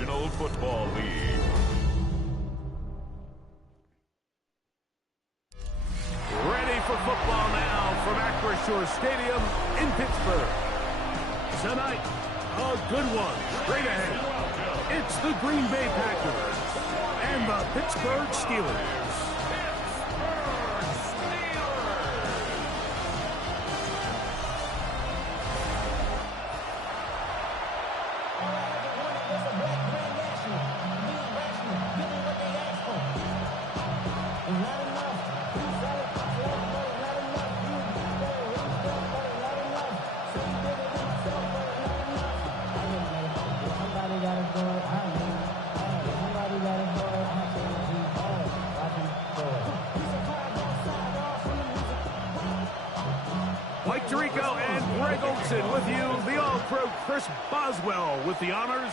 National Football League. Ready for football now from Acrisure Stadium in Pittsburgh. Tonight, a good one straight ahead. It's the Green Bay Packers and the Pittsburgh Steelers. Mike Tirico and Greg Olson with you. The All-Pro Chris Boswell with the honors.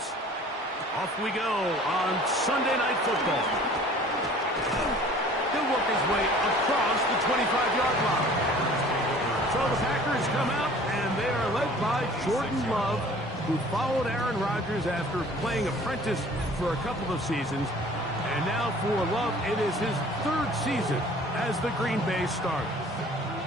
Off we go on Sunday Night Football. He'll work his way across the 25-yard line. So the Packers come out, and they are led by Jordan Love, who followed Aaron Rodgers after playing apprentice for a couple of seasons. And now for Love, it is his third season as the Green Bay starter.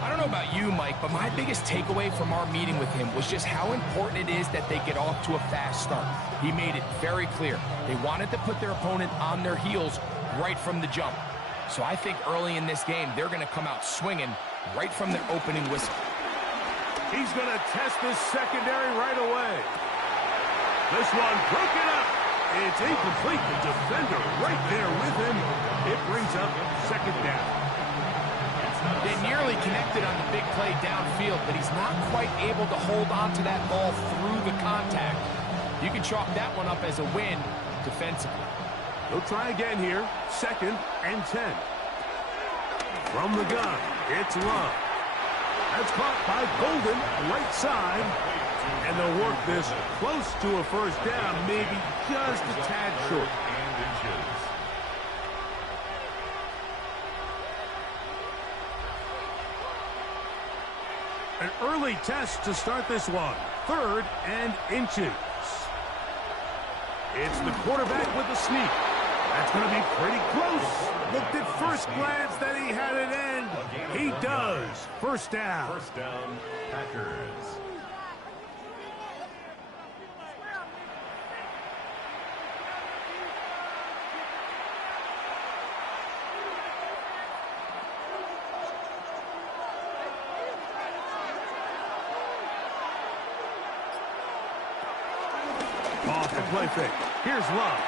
I don't know about you, Mike, but my biggest takeaway from our meeting with him was just how important it is that they get off to a fast start. He made it very clear. They wanted to put their opponent on their heels right from the jump. So I think early in this game, they're going to come out swinging right from their opening whistle. He's going to test this secondary right away. This one broken up. It's incomplete. The defender right there with him. It brings up second down. They nearly connected on the big play downfield, but he's not quite able to hold on to that ball through the contact. You can chalk that one up as a win defensively. He'll try again here. 2nd and 10. From the gun, it's Love. That's caught by Golden, right side. And they'll work this close to a first down, maybe just a tad short. An early test to start this one. 3rd and inches. It's the quarterback with the sneak. That's going to be pretty close. Looked at first glance that he had it end. He does. First down. First down, Packers. Off the play fake. Here's Love.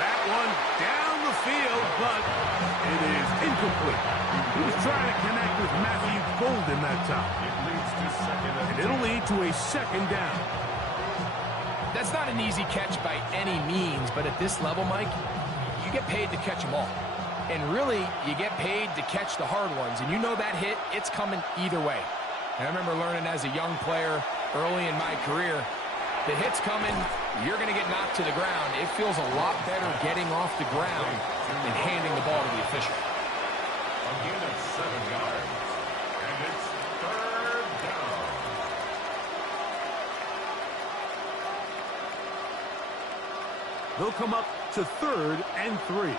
That one down the field, but it is incomplete. He was trying to connect with Matthew Golden that time. And it'll lead to a second down. That's not an easy catch by any means, but at this level, Mike, you get paid to catch them all. And really, you get paid to catch the hard ones. And you know that hit, it's coming either way. And I remember learning as a young player early in my career, the hit's coming, you're going to get knocked to the ground. It feels a lot better getting off the ground than handing the ball to the official. A gain of 7 yards, and it's 3rd down. They'll come up to 3rd and 3.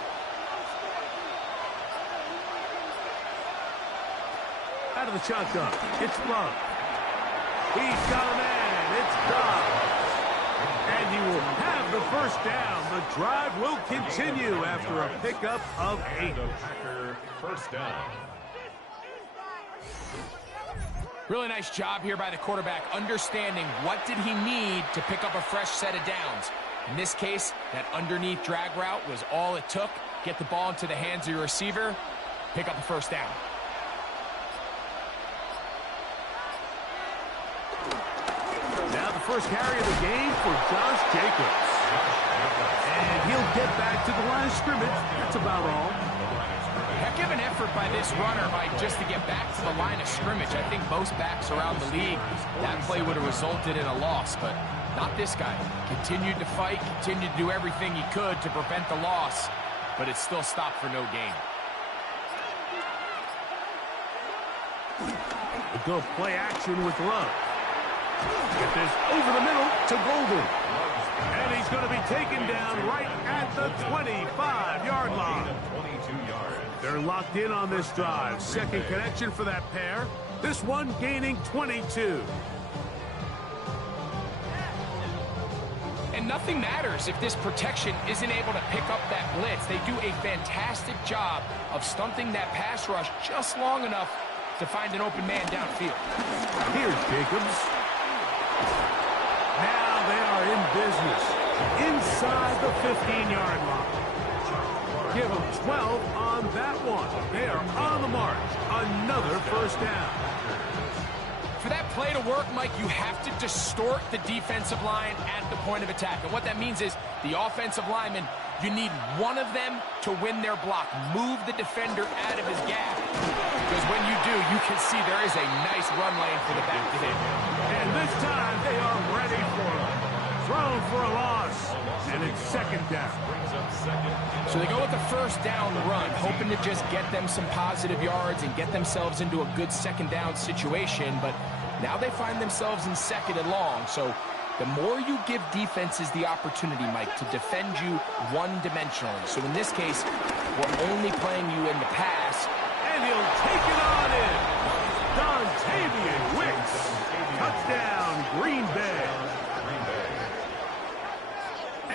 Out of the shotgun, it's Love. He's got a man, it's Dobbs. And he will have the first down. The drive will continue after a pickup of 8. The Packer first down. Really nice job here by the quarterback, understanding what did he need to pick up a fresh set of downs. In this case, that underneath drag route was all it took. Get the ball into the hands of your receiver, pick up a first down. Now the first carry of the game for Josh Jacobs. And he'll get back to the line of scrimmage. That's about all. Heck of an effort by this runner just to get back to the line of scrimmage. I think most backs around the league, that play would have resulted in a loss, but not this guy. Continued to fight, continued to do everything he could to prevent the loss, but it still stopped for no gain. We'll go play action with Love. Get this over the middle to Golden. And he's He's going to be taken down right at the 25-yard line. 22 yards. They're locked in on this drive. Second connection for that pair. This one gaining 22. And nothing matters if this protection isn't able to pick up that blitz. They do a fantastic job of stunting that pass rush just long enough to find an open man downfield. Here's Jacobs. Now they are in business inside the 15-yard line. Give them 12 on that one. They are on the march. Another first down. For that play to work, Mike, you have to distort the defensive line at the point of attack. And what that means is the offensive lineman, you need one of them to win their block. Move the defender out of his gap. Because when you do, you can see there is a nice run lane for the back to hit. And this time they are ready for it. Thrown for a loss. And it's second down. So they go with the first down run, hoping to just get them some positive yards and get themselves into a good second down situation. But now they find themselves in second and long. So the more you give defenses the opportunity, Mike, to defend you one-dimensionally. So in this case, we're only playing you in the pass. And he'll take it on in. Dontavian Wicks. Touchdown, Green Bay.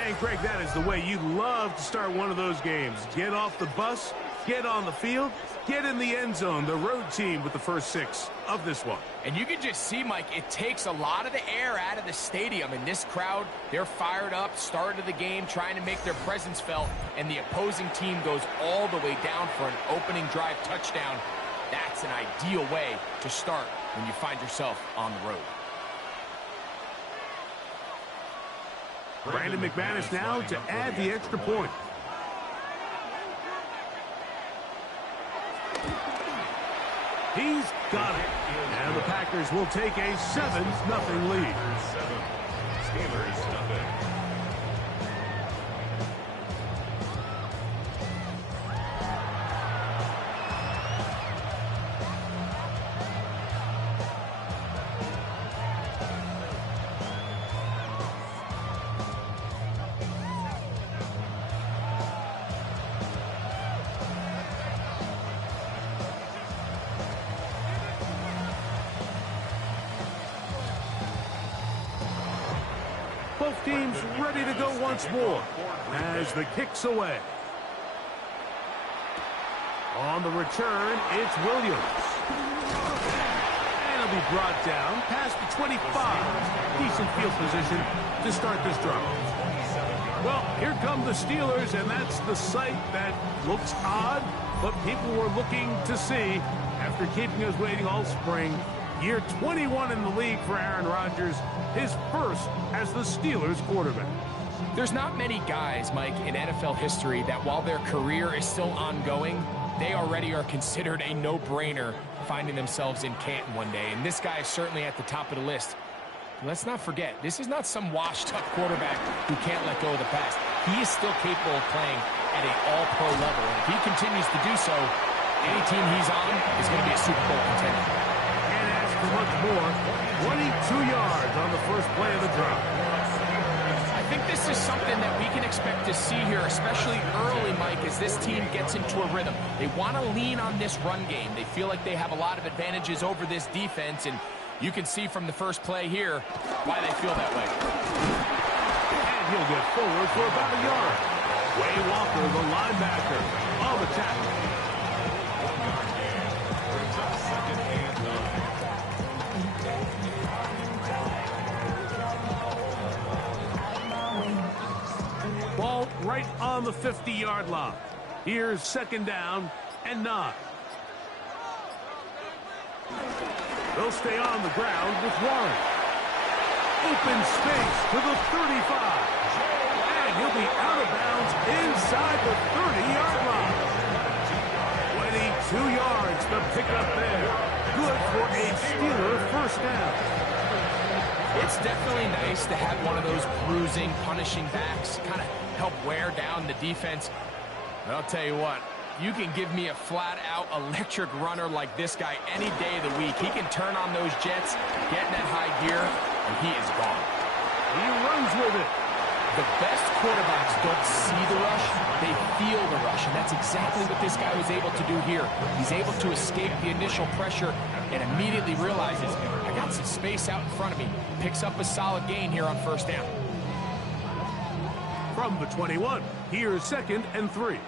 And, Greg, that is the way you love to start one of those games. Get off the bus, get on the field, get in the end zone. The road team with the first 6 of this one. And you can just see, Mike, it takes a lot of the air out of the stadium. And this crowd, they're fired up, start of the game, trying to make their presence felt. And the opposing team goes all the way down for an opening drive touchdown. That's an ideal way to start when you find yourself on the road. Brandon McManus now to add the extra point. He's got it. And the Packers will take a 7-0 lead. Steelers nothing. Both teams ready to go once more as the kick's away. On the return, it's Williams. And he'll be brought down past the 25. Decent field position to start this drive. Well, here come the Steelers, and that's the sight that looks odd, but people were looking to see after keeping us waiting all spring. Year 21 in the league for Aaron Rodgers, his first as the Steelers quarterback. There's not many guys, Mike, in NFL history that while their career is still ongoing, they already are considered a no-brainer finding themselves in Canton one day. And this guy is certainly at the top of the list. Let's not forget, this is not some washed-up quarterback who can't let go of the pass. He is still capable of playing at an all-pro level. And if he continues to do so, any team he's on is going to be a Super Bowl contender. Much more, 22 yards on the first play of the drive. I think this is something that we can expect to see here, especially early, Mike, as this team gets into a rhythm. They want to lean on this run game. They feel like they have a lot of advantages over this defense, and you can see from the first play here why they feel that way. And he'll get forward for about a yard. Way Walker, the linebacker, on the tackle. Ball right on the 50-yard line. Here's second down and 9. They'll stay on the ground with Warren. Open space to the 35. And he'll be out of bounds inside the 30-yard line. 22 yards to pick up there. Good for a Steeler first down. It's definitely nice to have one of those bruising, punishing backs kind of help wear down the defense. But I'll tell you what, you can give me a flat-out electric runner like this guy any day of the week. He can turn on those jets, get in that high gear, and he is gone. He runs with it. The best quarterbacks don't see the rush, they feel the rush, and that's exactly what this guy was able to do here. He's able to escape the initial pressure and immediately realizes, I got some space out in front of me. Picks up a solid gain here on first down. From the 21, here's 2nd and 3.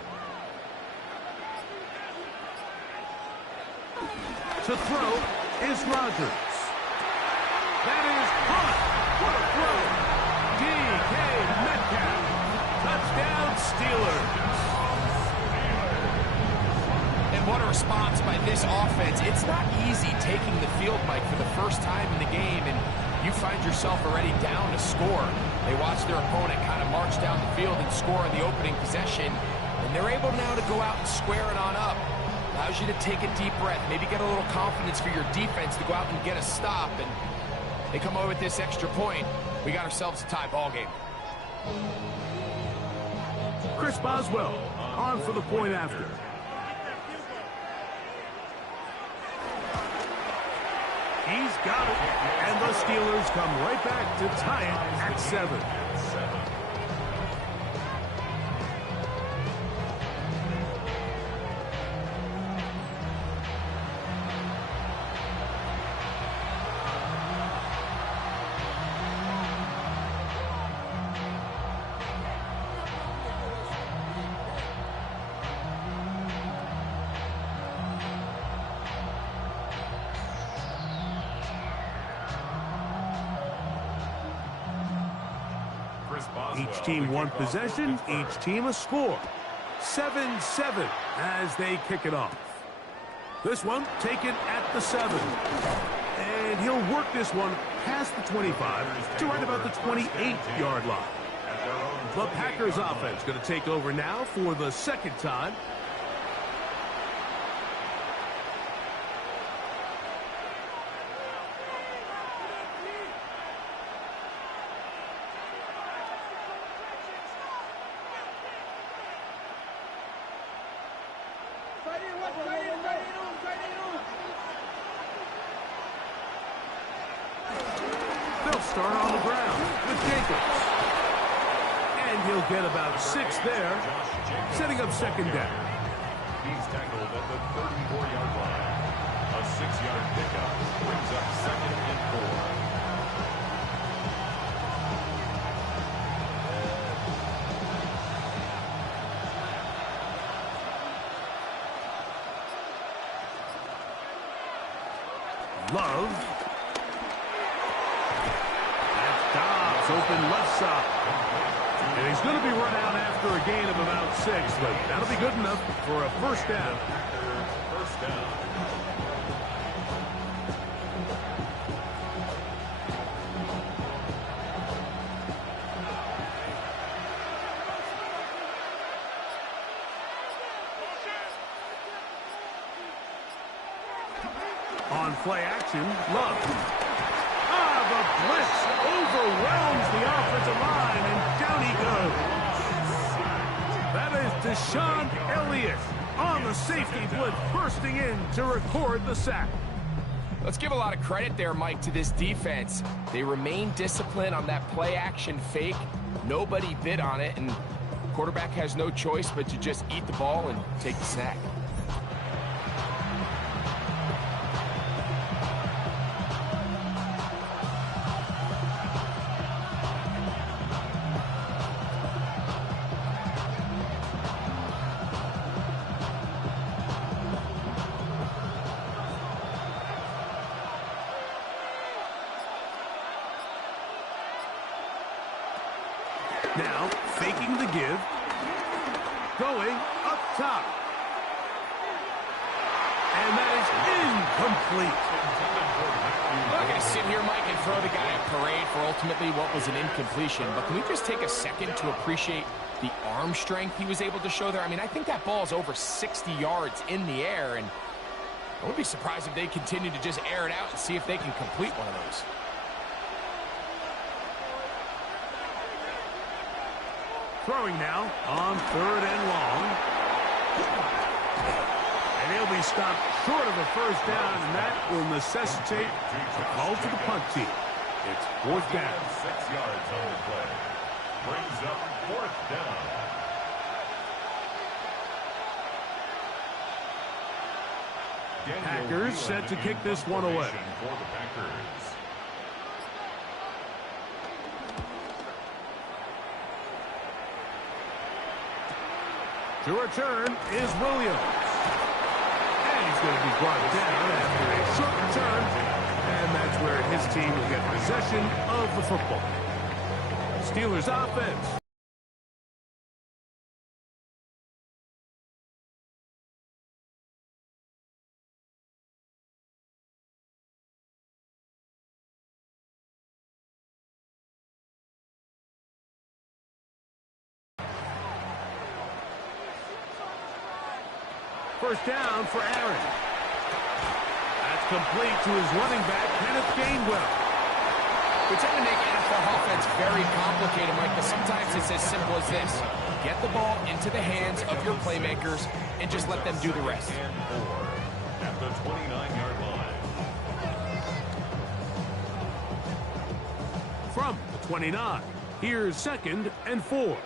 To throw is Rodgers. That is caught. What a throw. D.K. Metcalf. Touchdown Steelers. And what a response by this offense. It's not easy taking the field, Mike, for the first time in the game, and you find yourself already down to score. They watch their opponent kind of march down the field and score in the opening possession, and they're able now to go out and square it on up. Allows you to take a deep breath, maybe get a little confidence for your defense to go out and get a stop, and they come away with this extra point. We got ourselves a tie ball game. Chris Boswell on for the point after. He's got it, and the Steelers come right back to tie it at 7. Each team one possession, each team a score. 7-7 as they kick it off. This one taken at the 7. And he'll work this one past the 25 to right about the 28-yard line. The Packers offense going to take over now for the second time. They'll start on the ground with Jacobs. And he'll get about 6 there, setting up second down. He's tackled at the 34-yard line. A 6-yard pickup brings up 2nd and 4. Love. That's Dobbs open left side. And he's going to be run out after a gain of about 6, but that'll be good enough for a first down. First down. On play action, Love. The blitz overwhelms the offensive line, and down he goes. That is Deshaun Elliott on the safety blitz, bursting in to record the sack. Let's give a lot of credit there, Mike, to this defense. They remain disciplined on that play action fake. Nobody bid on it, and quarterback has no choice but to just eat the ball and take the sack. Now, faking the give. Going up top. And that is incomplete. I'm not going to sit here, Mike, and throw the guy a parade for ultimately what was an incompletion, but can we just take a second to appreciate the arm strength he was able to show there? I mean, I think that ball is over 60 yards in the air, and I would be surprised if they continue to just air it out and see if they can complete one of those. Throwing now on 3rd and long. And he'll be stopped short of a first down, and that will necessitate a call to the punt team. It's 4th down. 6 yards on the play. Brings down. Packers set to kick this one away. For the Packers. To return is Williams. And he's going to be brought down after a short return. And that's where his team will get possession of the football. Steelers offense. First down for Aaron. That's complete to his running back, Kenneth Gainwell. We tend to make NFL offense very complicated, Mike, but sometimes it's as simple as this. Get the ball into the hands of your playmakers and just let them do the rest. And 4 at the 29-yard line. From the 29, here's 2nd and 4.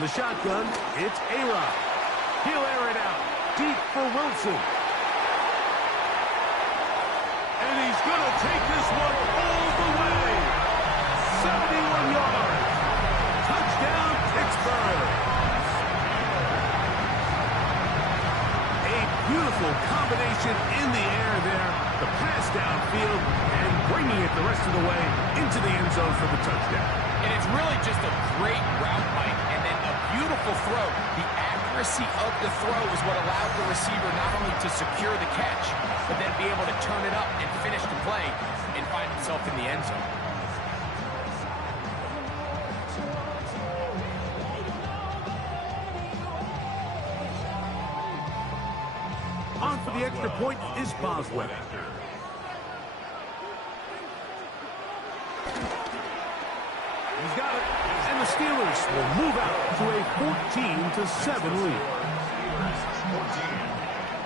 The shotgun, it's A-Rod. He'll air it out deep for Wilson. And he's going to take this one all the way. 71 yards. Touchdown, Pittsburgh. A beautiful combination in the air there. The pass downfield and bringing it the rest of the way into the end zone for the touchdown. And it's really just a great route, Mike, and then a beautiful throw. The accuracy of the throw is what allowed the receiver not only to secure the catch, but then be able to turn it up and finish the play and find himself in the end zone. On for the extra point is Boswell. He's got it, and the Steelers will move out to a 14-7 lead. 14,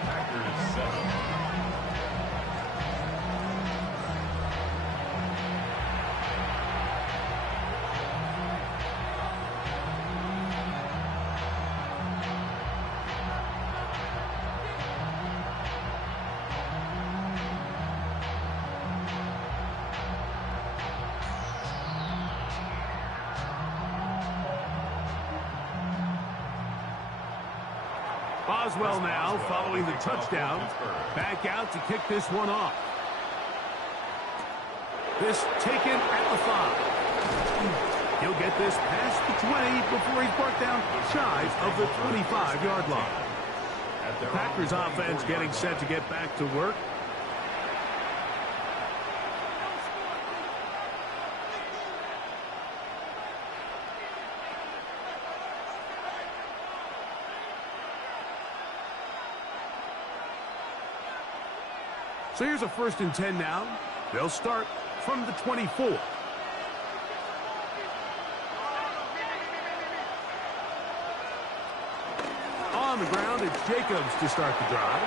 Packers 7. Boswell now following the touchdown. Back out to kick this one off. This taken at the 5. He'll get this past the 20 before he's brought down shy of the 25-yard line. The Packers offense getting set to get back to work. So here's a 1st and 10 now. They'll start from the 24. On the ground, it's Jacobs to start the drive.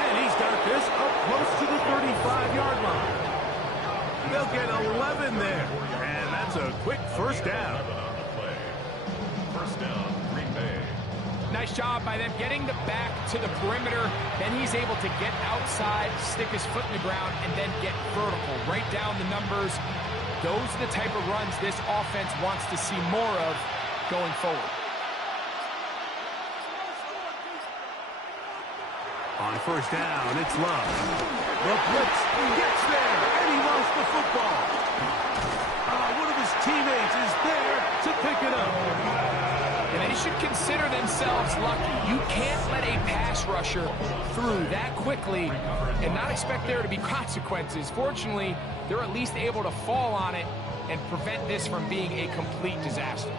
And he's got this up close to the 35-yard line. They'll get 11 there. And that's a quick first down. First down, Green Bay. Nice job by them getting the back to the perimeter. Then he's able to get outside, stick his foot in the ground, and then get vertical. Right down the numbers. Those are the type of runs this offense wants to see more of going forward. On first down, it's Love. The blitz gets there, and he lost the football. One of his teammates is there to pick it up. And they should consider themselves lucky. You can't let a pass rusher through that quickly and not expect there to be consequences. Fortunately, they're at least able to fall on it and prevent this from being a complete disaster.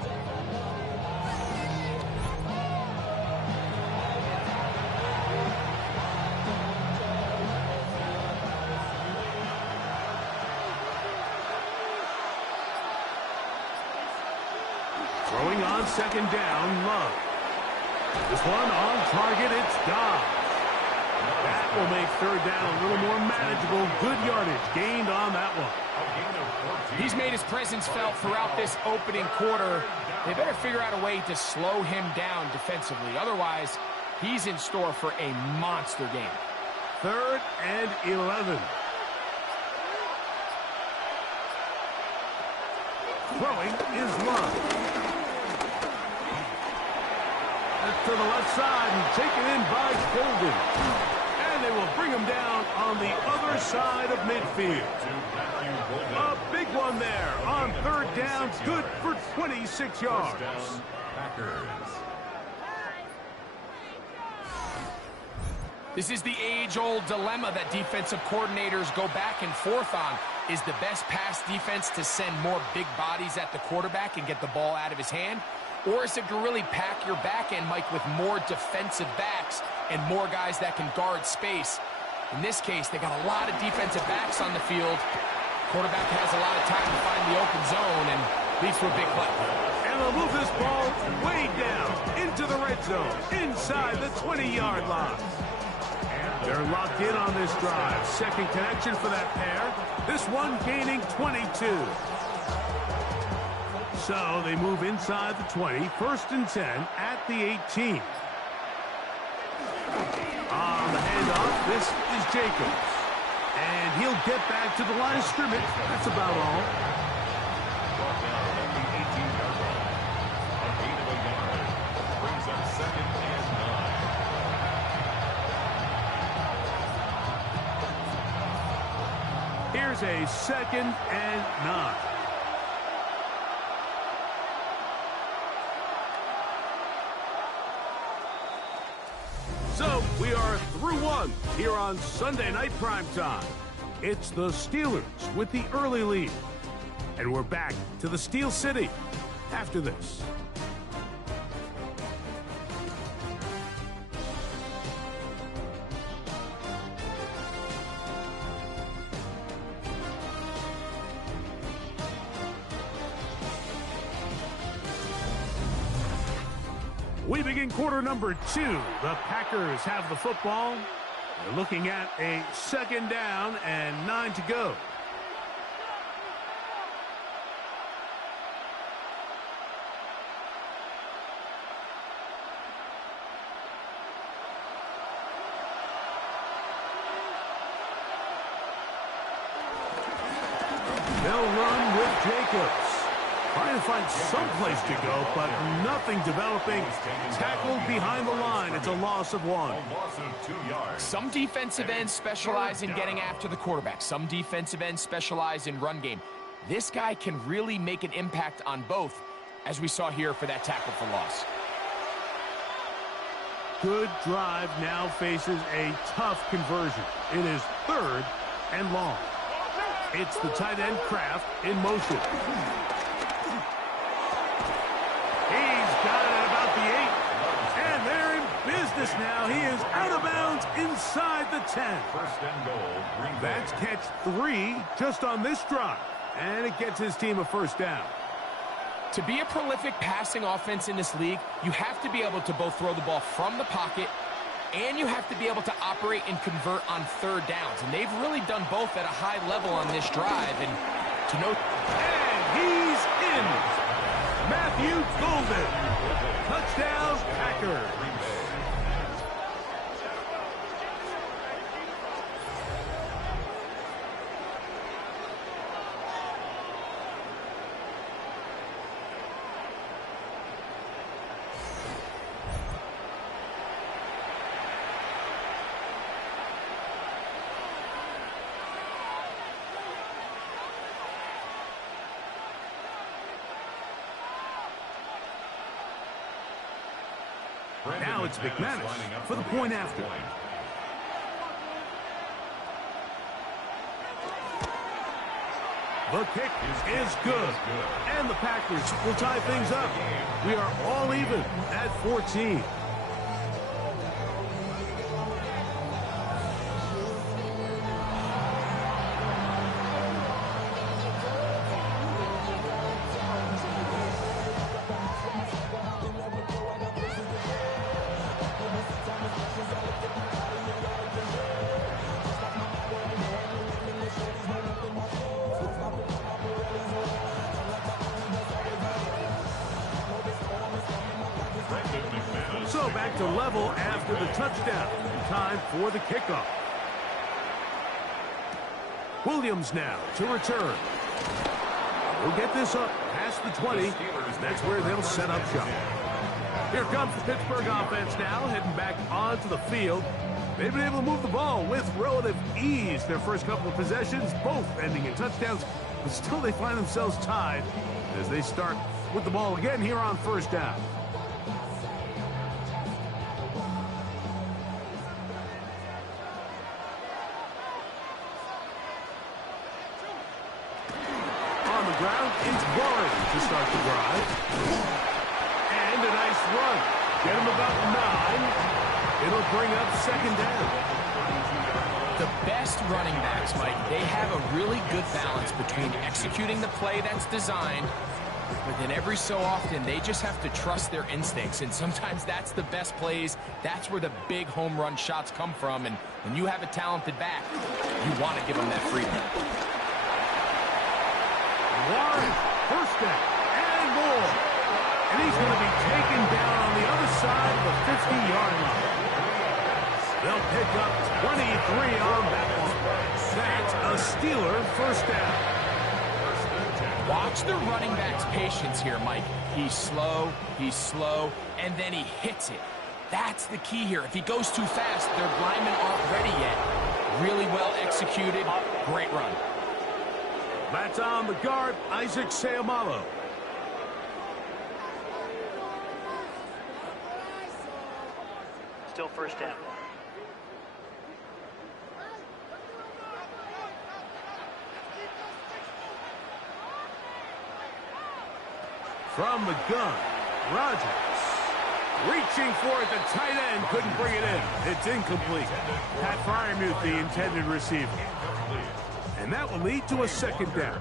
Throwing on second down, Love. This one on target, it's Dobbs. That will make third down a little more manageable. Good yardage gained on that one. He's made his presence felt throughout this opening quarter. They better figure out a way to slow him down defensively. Otherwise, he's in store for a monster game. 3rd and 11. Throwing is Love. To the left side and taken in by Golden. And they will bring him down on the other side of midfield. A big one there on 3rd down. Good for 26 yards. This is the age-old dilemma that defensive coordinators go back and forth on. Is the best pass defense to send more big bodies at the quarterback and get the ball out of his hand? Or is it to really pack your back end, Mike, with more defensive backs and more guys that can guard space? In this case, they got a lot of defensive backs on the field. Quarterback has a lot of time to find the open zone and leads to a big play. And they'll move this ball way down into the red zone, inside the 20-yard line. They're locked in on this drive. Second connection for that pair. This one gaining 22. So they move inside the 20. 1st and 10 at the 18. On the handoff, this is Jacobs. And he'll get back to the line of scrimmage. That's about all. Brought down at the 18-yard line. A gain of a yard. Brings up 2nd and 9. Here's a 2nd and 9. So we are through one here on Sunday Night Primetime. It's the Steelers with the early lead. And we're back to the Steel City after this. We begin quarter number 2. The Packers have the football. They're looking at a 2nd down and 9 to go. They'll run with Jacobs. Trying to find some place to go, but nothing developing. Tackled behind the line. It's a loss of 1. A loss of 2 yards. Some defensive ends specialize in getting after the quarterback. Some defensive ends specialize in run game. This guy can really make an impact on both, as we saw here for that tackle for loss. Good drive now faces a tough conversion. It is 3rd and long. It's the tight end Kraft in motion. He's got it at about the 8. And they're in business now. He is out of bounds inside the 10. 1st and goal. Green Bay. That's catch 3 just on this drive. And it gets his team a 1st down. To be a prolific passing offense in this league, you have to be able to both throw the ball from the pocket and you have to be able to operate and convert on 3rd downs. And they've really done both at a high level on this drive. And to note... And he's in. Matthew Golden. Touchdown, Packers. Now it's McManus for the point after. The kick is good. And the Packers will tie things up. We are all even at 14. to level after the touchdown. Time for the kickoff. Williams now to return. We'll get this up past the 20. That's where they'll set up shop. Here comes the Pittsburgh offense now, heading back onto the field. They've been able to move the ball with relative ease their first couple of possessions, both ending in touchdowns, but still they find themselves tied as they start with the ball again here on first down. On the ground, it's Warren to start the drive. And a nice run. Get him about 9. It'll bring up second down. The best running backs, Mike, they have a really good balance between executing the play that's designed, but then every so often they just have to trust their instincts, and sometimes that's the best plays. That's where the big home run shots come from, and when you have a talented back, you want to give them that freedom. Warren, first down, and more. And he's going to be taken down on the other side of the 50-yard line. They'll pick up 23 on that one. That's a Steeler first down. Watch the running back's patience here, Mike. He's slow, and then he hits it. That's the key here. If he goes too fast, their linemen aren't ready yet. Really well executed, great run. That's on the guard, Isaac Seumalo. Still first down. From the gun, Rodgers. Reaching for it, the tight end couldn't bring it in. It's incomplete. Pat Freiermuth, the intended receiver. And that will lead to a second down.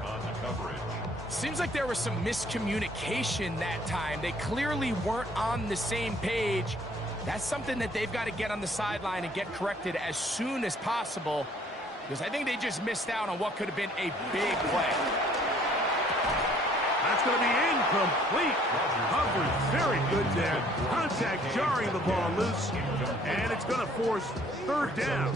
Seems like there was some miscommunication that time. They clearly weren't on the same page. That's something that they've got to get on the sideline and get corrected as soon as possible, because I think they just missed out on what could have been a big play. That's going to be incomplete. Coverage very good there. Contact jarring the ball loose, and it's going to force third down.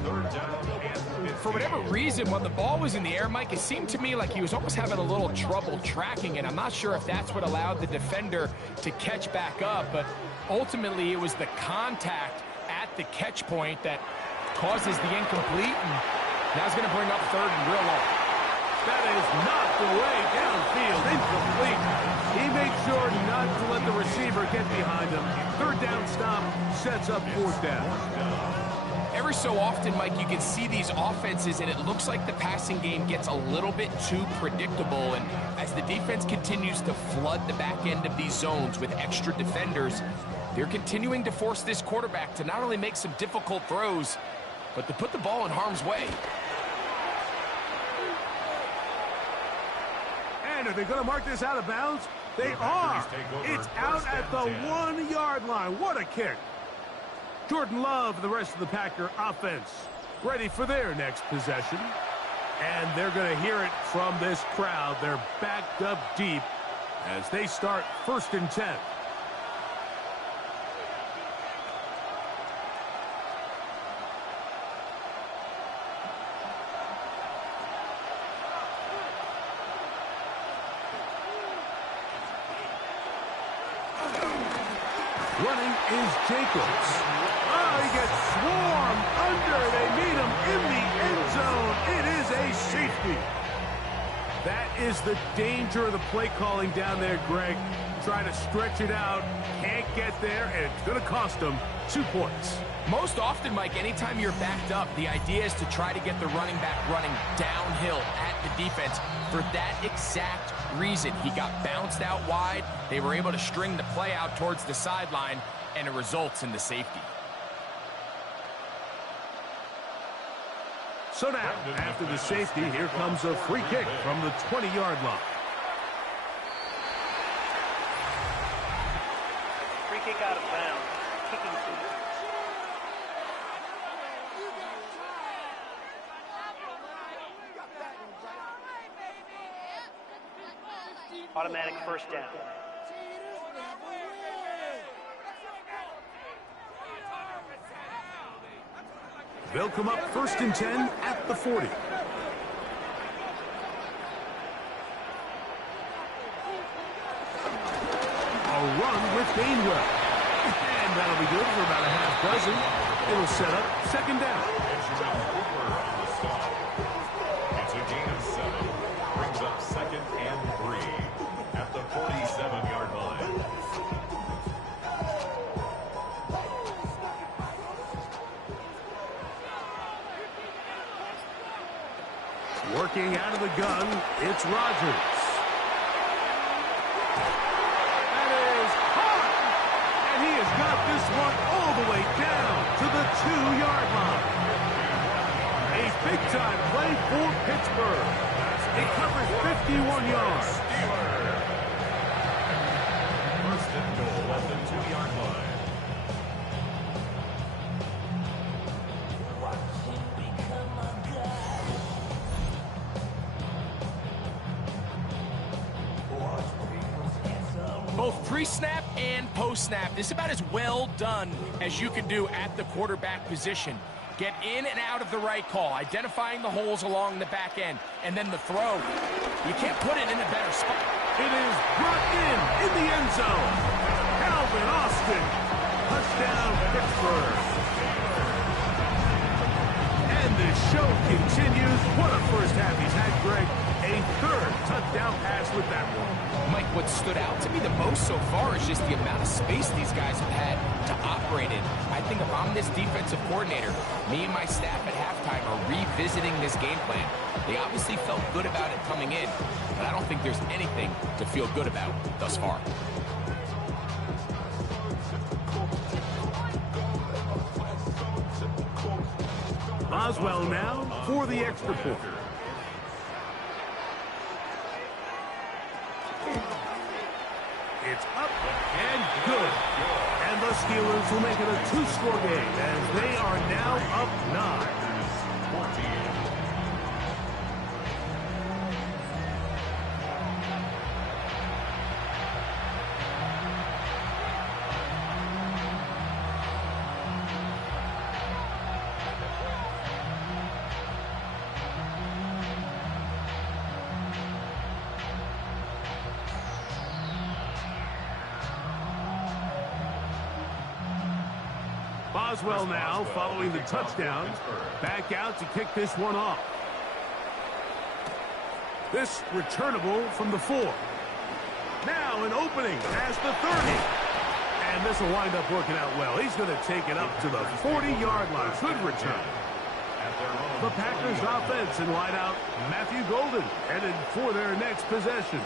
For whatever reason, when the ball was in the air, Mike, it seemed to me like he was almost having a little trouble tracking it. I'm not sure if that's what allowed the defender to catch back up, but ultimately it was the contact at the catch point that causes the incomplete, and now it's going to bring up third and real low. That is knocked away downfield, incomplete. He made sure not to let the receiver get behind him. Third down stop sets up fourth down. Every so often, Mike, you can see these offenses, and it looks like the passing game gets a little bit too predictable. And as the defense continues to flood the back end of these zones with extra defenders, they're continuing to force this quarterback to not only make some difficult throws, but to put the ball in harm's way. And are they going to mark this out of bounds? They are. It's out at the 1 yard line. What a kick. Jordan Love and the rest of the Packer offense ready for their next possession. And they're going to hear it from this crowd. They're backed up deep as they start 1st and 10. Running is Jacobs. Oh, he gets swarmed under. They meet him in the end zone. It is a safety. That is the danger of the play calling down there, Greg. Trying to stretch it out. Can't get there, and it's going to cost them 2 points. Most often, Mike, anytime you're backed up, the idea is to try to get the running back running downhill at the defense. For that exact reason, he got bounced out wide. They were able to string the play out towards the sideline, and it results in the safety. So now, after the safety, here comes a free kick from the 20-yard line. Free kick out of bounds. Kicking team. Automatic first down. They'll come up 1st and 10 at the 40. A run with Gainwell. And that'll be good for about a half dozen. It'll set up 2nd down. It's a gain of 7. Brings up 2nd and 3 at the 47-yard line. Working out of the gun, it's Rodgers. That is hot! And he has got this one all the way down to the 2-yard line. A big-time play for Pittsburgh. It covers 51 yards. First and goal at the 2-yard line. Both pre-snap and post-snap, this is about as well done as you can do at the quarterback position. Get in and out of the right call, identifying the holes along the back end, and then the throw. You can't put it in a better spot. It is brought in the end zone. Calvin Austin. Touchdown, Pittsburgh. And the show continues. What a first half he's had, Greg. A 3rd touchdown pass with that one. Mike, what stood out to me the most so far is just the amount of space these guys have had to operate in. I think if I'm this defensive coordinator, me and my staff at halftime are revisiting this game plan. They obviously felt good about it coming in, but I don't think there's anything to feel good about thus far. Boswell now for the extra point. It's up and good. And the Steelers will make it a 2-score game as they are now up 9. 14. Boswell now following the touchdown. Back out to kick this one off. This returnable from the 4. Now an opening past the 30. And this will wind up working out well. He's going to take it up to the 40-yard line. Good return. The Packers offense and wideout Matthew Golden headed for their next possession.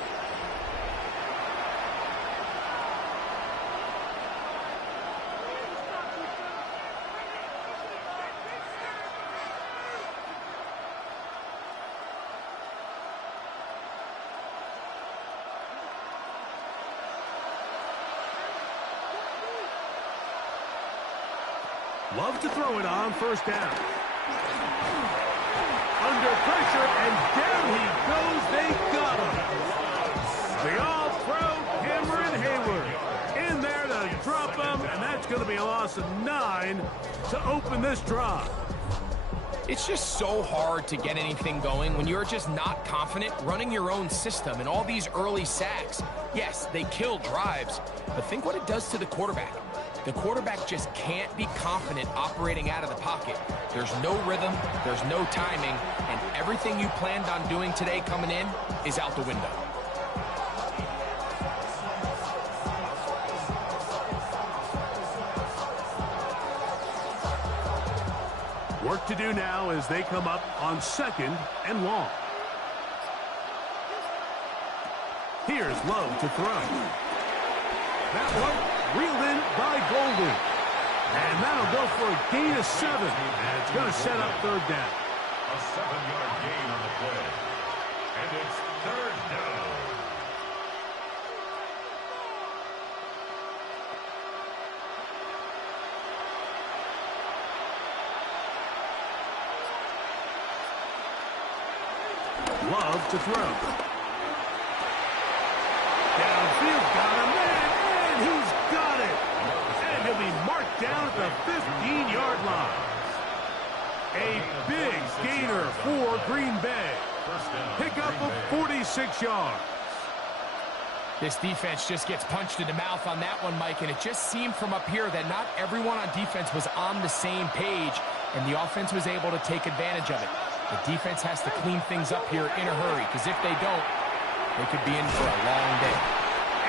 Love to throw it on 1st down. Under pressure, and down he goes. They got him. The all-pro Cameron Hayward in there to drop him, and that's going to be a loss of 9 to open this drive. It's just so hard to get anything going when you're just not confident running your own system, and all these early sacks. Yes, they kill drives, but think what it does to the quarterback. The quarterback just can't be confident operating out of the pocket. There's no rhythm, there's no timing, and everything you planned on doing today coming in is out the window. Work to do now as they come up on 2nd and long. Here's Love to throw. That one reeled in by Golden. And that'll go for a gain of 7. And it's going to set up 3rd down. A 7-yard gain on the play. And it's 3rd down. Love to throw. Downfield, got him, and he's got it. And he'll be marked down at the 15-yard line. A big gainer for Green Bay. Pickup of 46 yards. This defense just gets punched in the mouth on that one, Mike, and it just seemed from up here that not everyone on defense was on the same page, and the offense was able to take advantage of it. The defense has to clean things up here in a hurry, because if they don't, they could be in for a long day.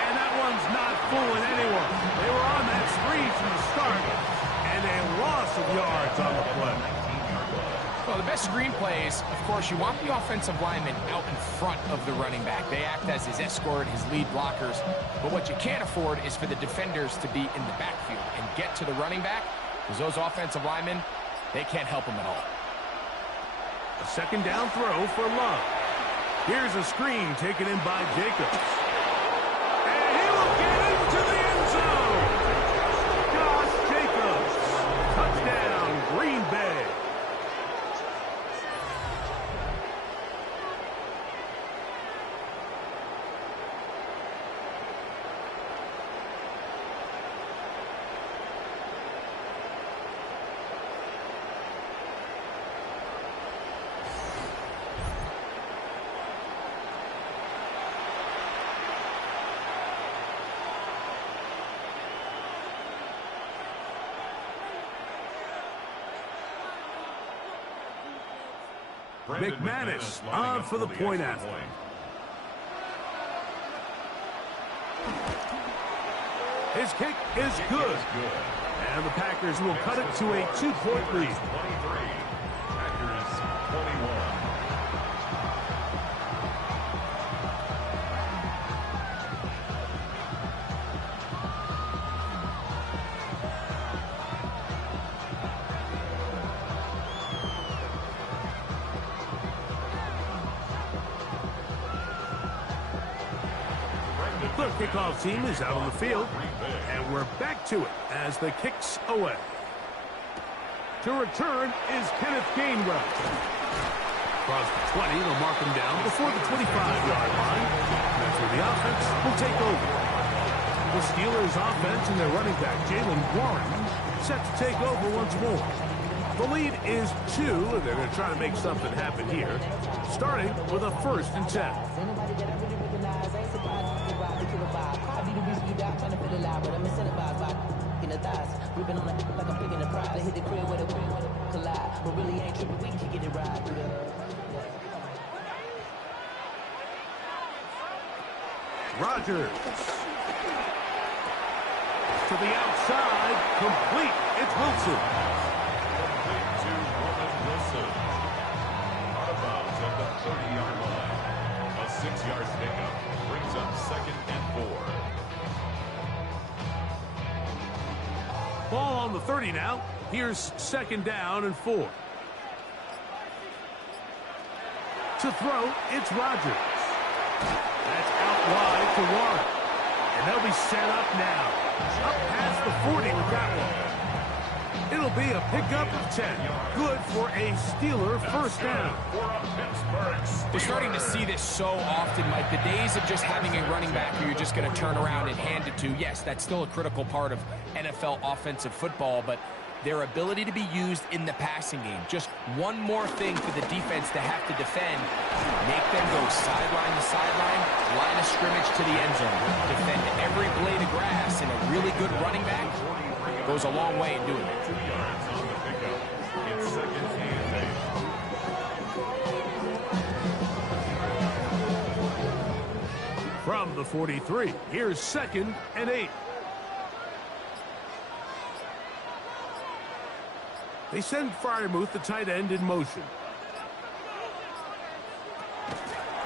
And that one's not fooling anyone. They were on that screen from the start, and a loss of yards on the play. Well, the best screen plays, of course, you want the offensive lineman out in front of the running back. They act as his escort, his lead blockers. But what you can't afford is for the defenders to be in the backfield and get to the running back, because those offensive linemen, they can't help him at all. A second down throw for Love. Here's a screen taken in by Jacobs. And he will get into the end zone. Josh Jacobs. Touchdown, Green Bay. McManus on for the point after. His kick is good. And the Packers will cut it to a 2-point lead. 23. Packers 21. The kickoff team is out on the field, and we're back to it as the kick's away. To return is Kenneth Gainwell. Across the 20, they'll mark him down before the 25-yard line. That's where the offense will take over. The Steelers' offense and their running back, Jalen Warren, set to take over once more. The lead is 2, and they're going to try to make something happen here, starting with a 1st and 10. Rodgers to the outside, complete. It's Wilson. Complete to Roman Wilson. Out of bounds at the 30-yard line. A 6-yard pickup brings up 2nd and 4. Ball on the 30 now. Here's 2nd down and 4. To throw, it's Rodgers. That's out wide to Warren. And they'll be set up now. Up past the 40 with that one. It'll be a pickup of 10. Good for a Steeler 1st down. We're starting to see this so often, Mike. The days of just having a running back who you're just going to turn around and hand it to, yes, that's still a critical part of NFL offensive football, but their ability to be used in the passing game. Just one more thing for the defense to have to defend. Make them go sideline to sideline, line of scrimmage to the end zone. Defend every blade of grass, and a really good running back goes a long way in doing it. 2 yards on the pickup. It's 2nd and 8. From the 43, here's 2nd and 8. They send Freiermuth, the tight end, in motion.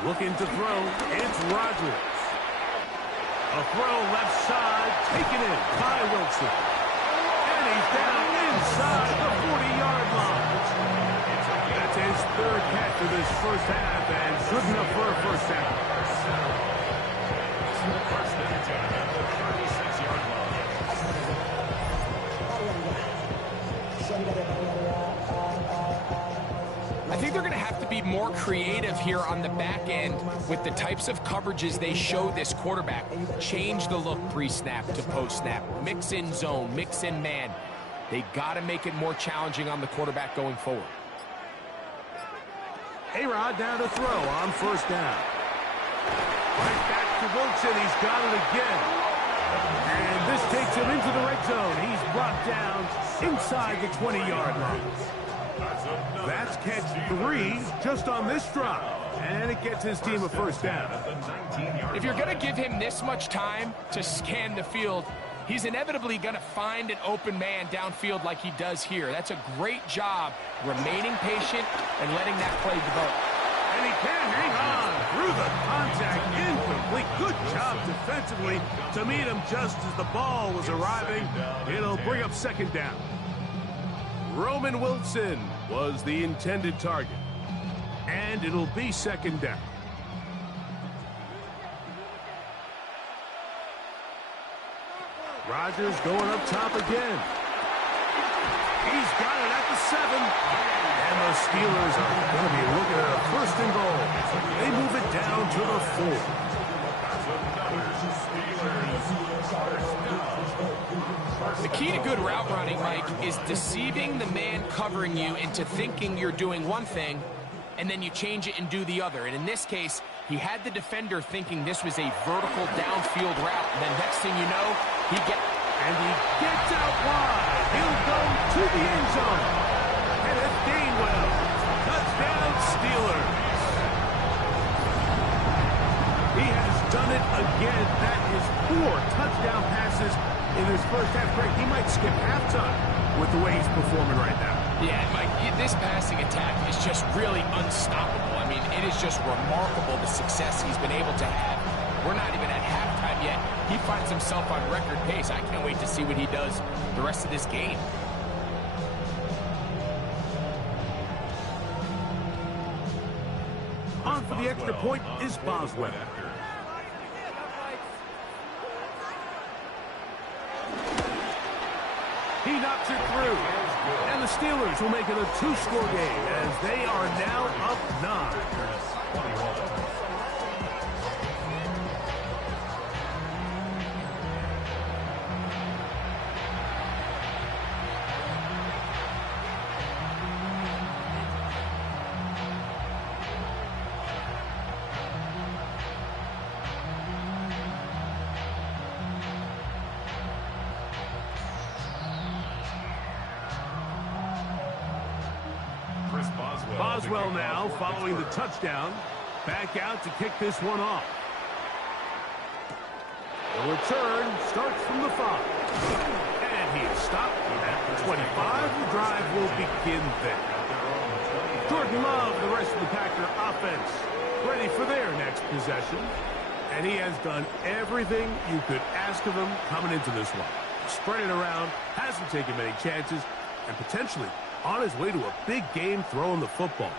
Looking to throw, it's Rodgers. A throw left side, taken in by Wilson. And he's down inside the 40-yard line. That's his 3rd catch of this 1st half, and good enough for a 1st down. 1st and 10 at the 36-yard line. I think they're going to have to be more creative here on the back end with the types of coverages they show this quarterback. Change the look pre-snap to post-snap. Mix in zone, mix in man. They got to make it more challenging on the quarterback going forward. A-Rod down to throw on first down. Right back to Wilson. He's got it again. And this takes him into the red zone. He's brought down inside the 20-yard line. That's catch 3 just on this drive. And it gets his team a first down. If you're going to give him this much time to scan the field, he's inevitably going to find an open man downfield like he does here. That's a great job remaining patient and letting that play develop. And he can hang on through the contact, incomplete. Good job defensively to meet him just as the ball was arriving. It'll bring up second down. Roman Wilson was the intended target. And it'll be second down. Rodgers going up top again. He's got it at the 7. And the Steelers are going to be looking at a first and goal. They move it down to the 4. The key to good route running, Mike, is deceiving the man covering you into thinking you're doing one thing, and then you change it and do the other. And in this case, he had the defender thinking this was a vertical downfield route. And then next thing you know, he gets out wide. He'll go to the end zone. Kenneth Gainwell. Touchdown, Steelers. He has done it again. That is 4 touchdown passes in his first half. Greg, he might skip halftime with the way he's performing right now. Yeah, Mike, this passing attack is just really unstoppable. I mean, it is just remarkable the success he's been able to have. We're not even at halftime yet. He finds himself on record pace. I can't wait to see what he does the rest of this game. On for the extra point is Boswell. He knocks it through. And the Steelers will make it a 2-score game as they are now up 9. Boswell now following the touchdown. Back out to kick this one off. The return starts from the 5. And he is stopped at the 25. The drive will begin there. Jordan Love, the rest of the Packer offense, ready for their next possession. And he has done everything you could ask of him coming into this one. Spread it around, hasn't taken many chances, and potentially on his way to a big game throwing the football.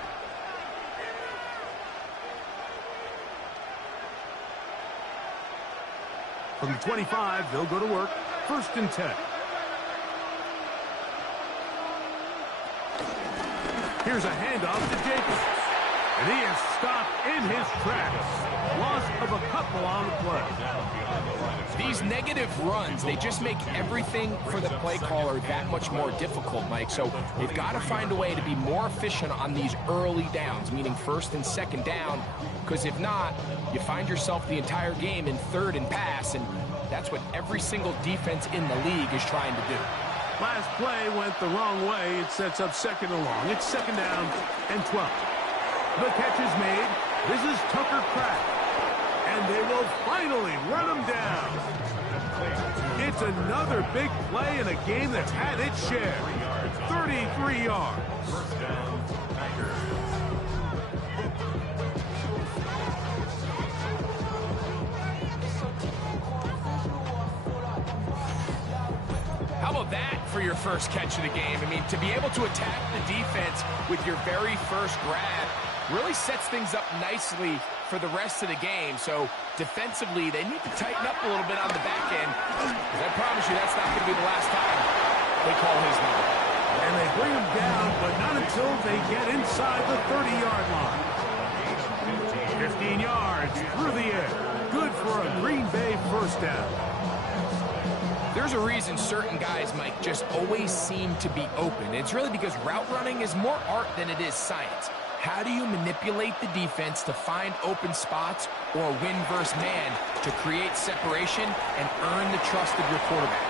From the 25, they'll go to work. First and 10. Here's a handoff to Jacobs. And he is stopped in his tracks. Loss of a couple on the play. These negative runs, they just make everything for the play caller that much more difficult, Mike. So they've got to find a way to be more efficient on these early downs, meaning first and second down, because if not, you find yourself the entire game in third and pass, and that's what every single defense in the league is trying to do. Last play went the wrong way. It sets up second and long. It's second down and 12. The catch is made. This is Tucker Kraft. And they will finally run him down. It's another big play in a game that's had its share. 33 yards. How about that for your first catch of the game? I mean, to be able to attack the defense with your very first grab really sets things up nicely for the rest of the game. So defensively, they need to tighten up a little bit on the back end. Because I promise you, that's not going to be the last time they call his number. And they bring him down, but not until they get inside the 30-yard line. 15 yards through the air. Good for a Green Bay first down. There's a reason certain guys, Mike, just always seem to be open. It's really because route running is more art than it is science. How do you manipulate the defense to find open spots or win versus man to create separation and earn the trust of your quarterback?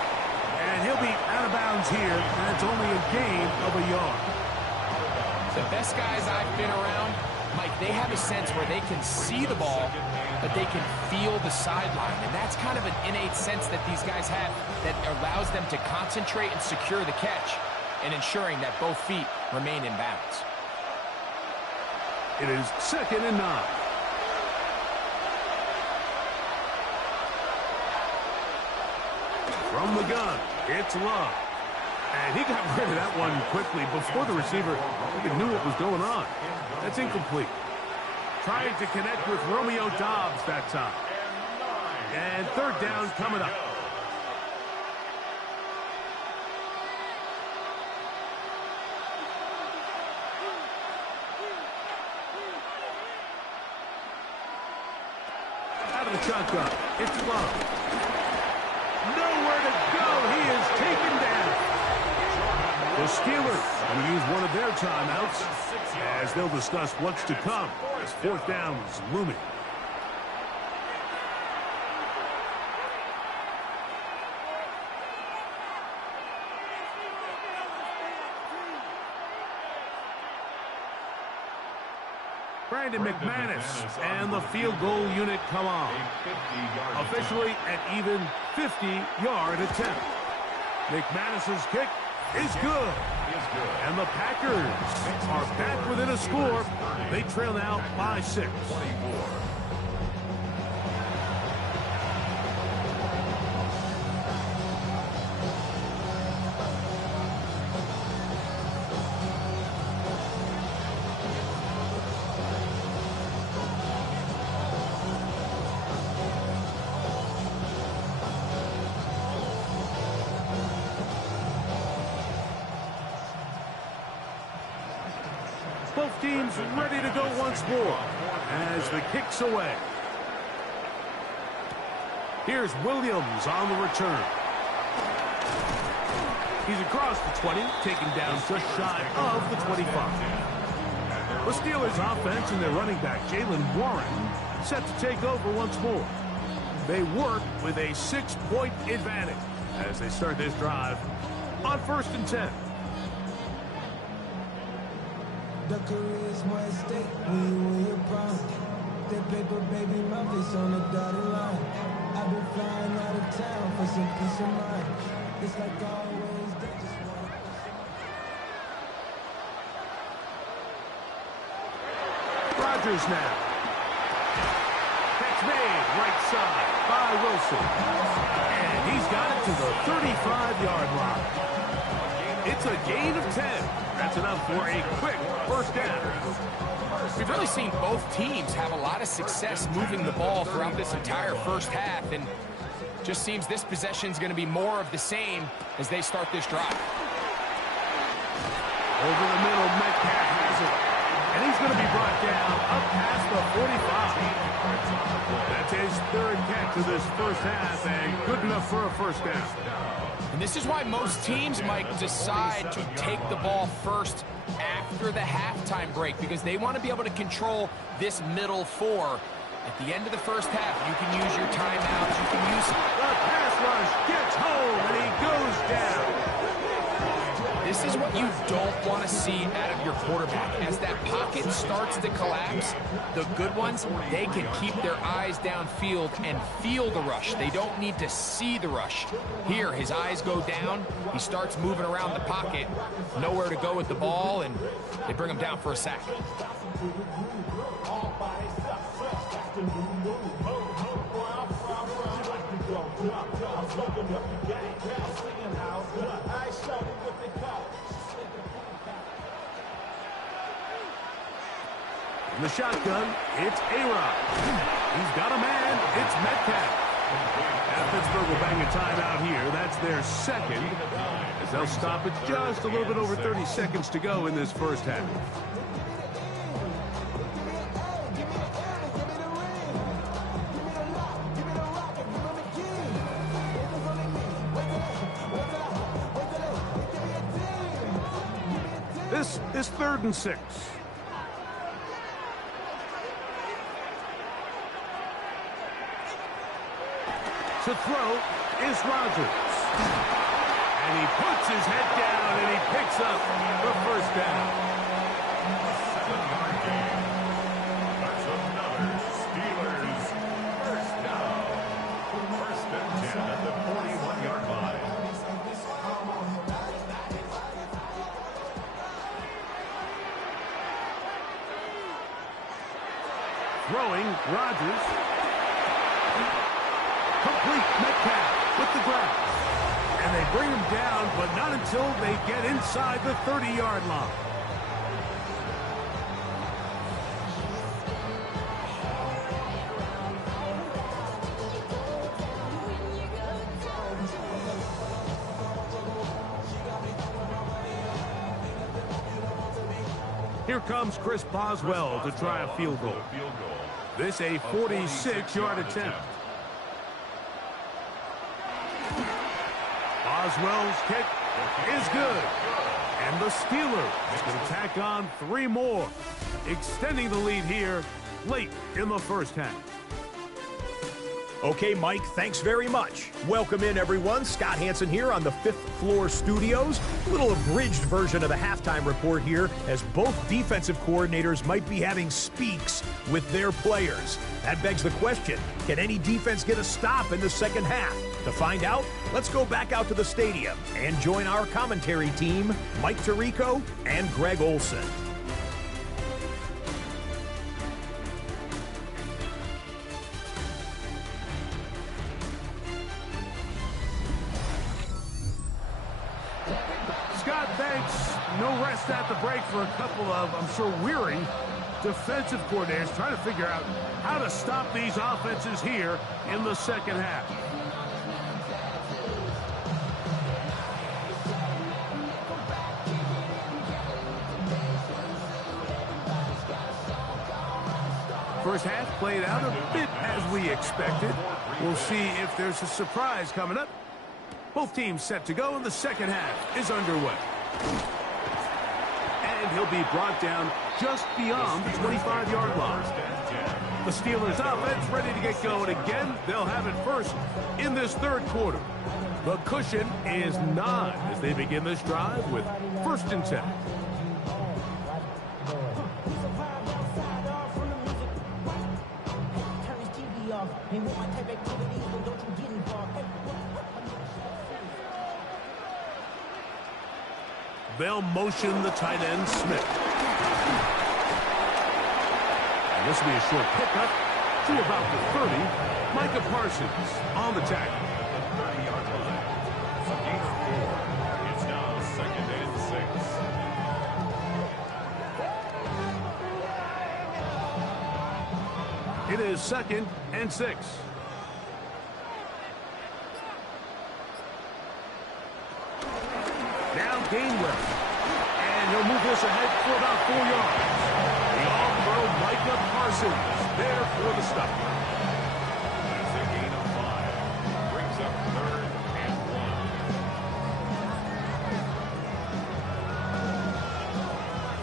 And he'll be out of bounds here, and it's only a gain of a yard. The best guys I've been around, Mike, they have a sense where they can see the ball, but they can feel the sideline. And that's kind of an innate sense that these guys have that allows them to concentrate and secure the catch and ensuring that both feet remain in bounds. It is 2nd and 9. From the gun, it's Love. And he got rid of that one quickly before the receiver even knew what was going on. That's incomplete. Trying to connect with Romeo Doubs that time. And 3rd down coming up. Out of the shotgun, it's Love. Nowhere to go. He is taken down. The Steelers going to use one of their timeouts as they'll discuss what's to come as 4th down is looming. Brandon McManus and the field goal unit come on. Officially an even 50-yard attempt. McManus's kick is good. And the Packers are back within a score. They trail now by 6. Both teams ready to go once more as the kick's away. Here's Williams on the return. He's across the 20, taken down just shy of the 25. The Steelers offense and their running back, Jalen Warren, set to take over once more. They work with a 6-point advantage as they start this drive on 1st and 10. The career is my estate when you win your prime. That paper, baby, my face on the dotted line. I've been flying out of town for some peace of mind. It's like always, they just want to. Rodgers now. Catch made, right side by Wilson. And he's got it to the 35-yard line. It's a gain of 10. That's enough for a quick 1st down. We've really seen both teams have a lot of success moving the ball throughout this entire first half, and just seems this possession is going to be more of the same as they start this drive. Over the middle, Metcalf has it. And he's going to be brought down up past the 45. That's his 3rd catch of this first half, and good enough for a 1st down. And this is why most teams might decide to take the ball first after the halftime break, because they want to be able to control this middle 4. At the end of the first half, you can use your timeouts. You can use the pass rush gets home, and he goes down. This is what you don't want to see out of your quarterback. As that pocket starts to collapse, the good ones, they can keep their eyes downfield and feel the rush. They don't need to see the rush. Here, his eyes go down. He starts moving around the pocket. Nowhere to go with the ball, and they bring him down for a sack. In the shotgun, it's A-Rod. He's got a man. It's Metcalf. Now Pittsburgh will bang a timeout here. That's their 2nd, as they'll stop it just a little bit over 30 seconds to go in this first half. This is 3rd and 6. To throw is Rodgers. And he puts his head down and he picks up the first down. A 7-yard gain. That's another Steelers first down. First and 10 at the 41-yard line. Throwing, Rodgers. Complete, Metcalf with the grab. And they bring him down, but not until they get inside the 30-yard line. Here comes Chris Boswell to try a field goal. This a 46-yard attempt. Boswell's kick is good. And the Steelers can tack on 3 more, extending the lead here late in the first half. Okay, Mike, thanks very much. Welcome in, everyone. Scott Hansen here on the 5th floor studios. A little abridged version of the halftime report here, as both defensive coordinators might be having speaks with their players. That begs the question, can any defense get a stop in the second half? To find out, let's go back out to the stadium and join our commentary team, Mike Tirico and Greg Olson. Scott, thanks. No rest at the break for a couple of, I'm sure, weary defensive coordinators trying to figure out how to stop these offenses here in the second half. First half played out a bit as we expected. We'll see if there's a surprise coming up. Both teams set to go, and the second half is underway. And he'll be brought down just beyond the 25-yard line. The Steelers offense ready to get going again. They'll have it first in this third quarter. The cushion is 9 as they begin this drive with 1st and 10. They'll motion the tight end, Smith. And this will be a short pickup to about the 30. Micah Parsons on the tackle. At the 30-yard line. So gain of 4. It's now 2nd and 6. It is 2nd and 6. Now Gainwell. And he'll move this ahead for about 4 yards. The all-pro Micah Parsons there for the stop. That's a gain of 5. Brings up 3rd and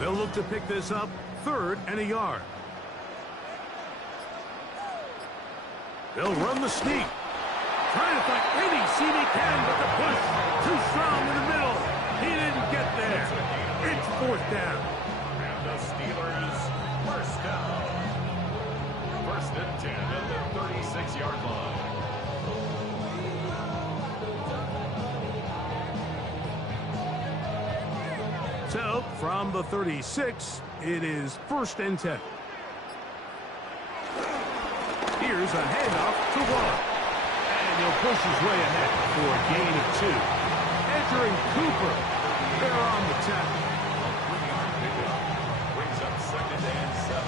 1. They'll look to pick this up 3rd and a yard. They'll run the sneak. Trying to find any seam he can, but the push too strong in the middle. He didn't get there. It's 4th down. And the Steelers first down. 1st and 10 at the 36-yard line. So, from the 36, it is 1st and 10. Here's a handoff to Watt. And he'll push his way ahead for a gain of 2. Entering Cooper. They're on the tackle. A 3-yard pickup. Brings up 2nd and 7.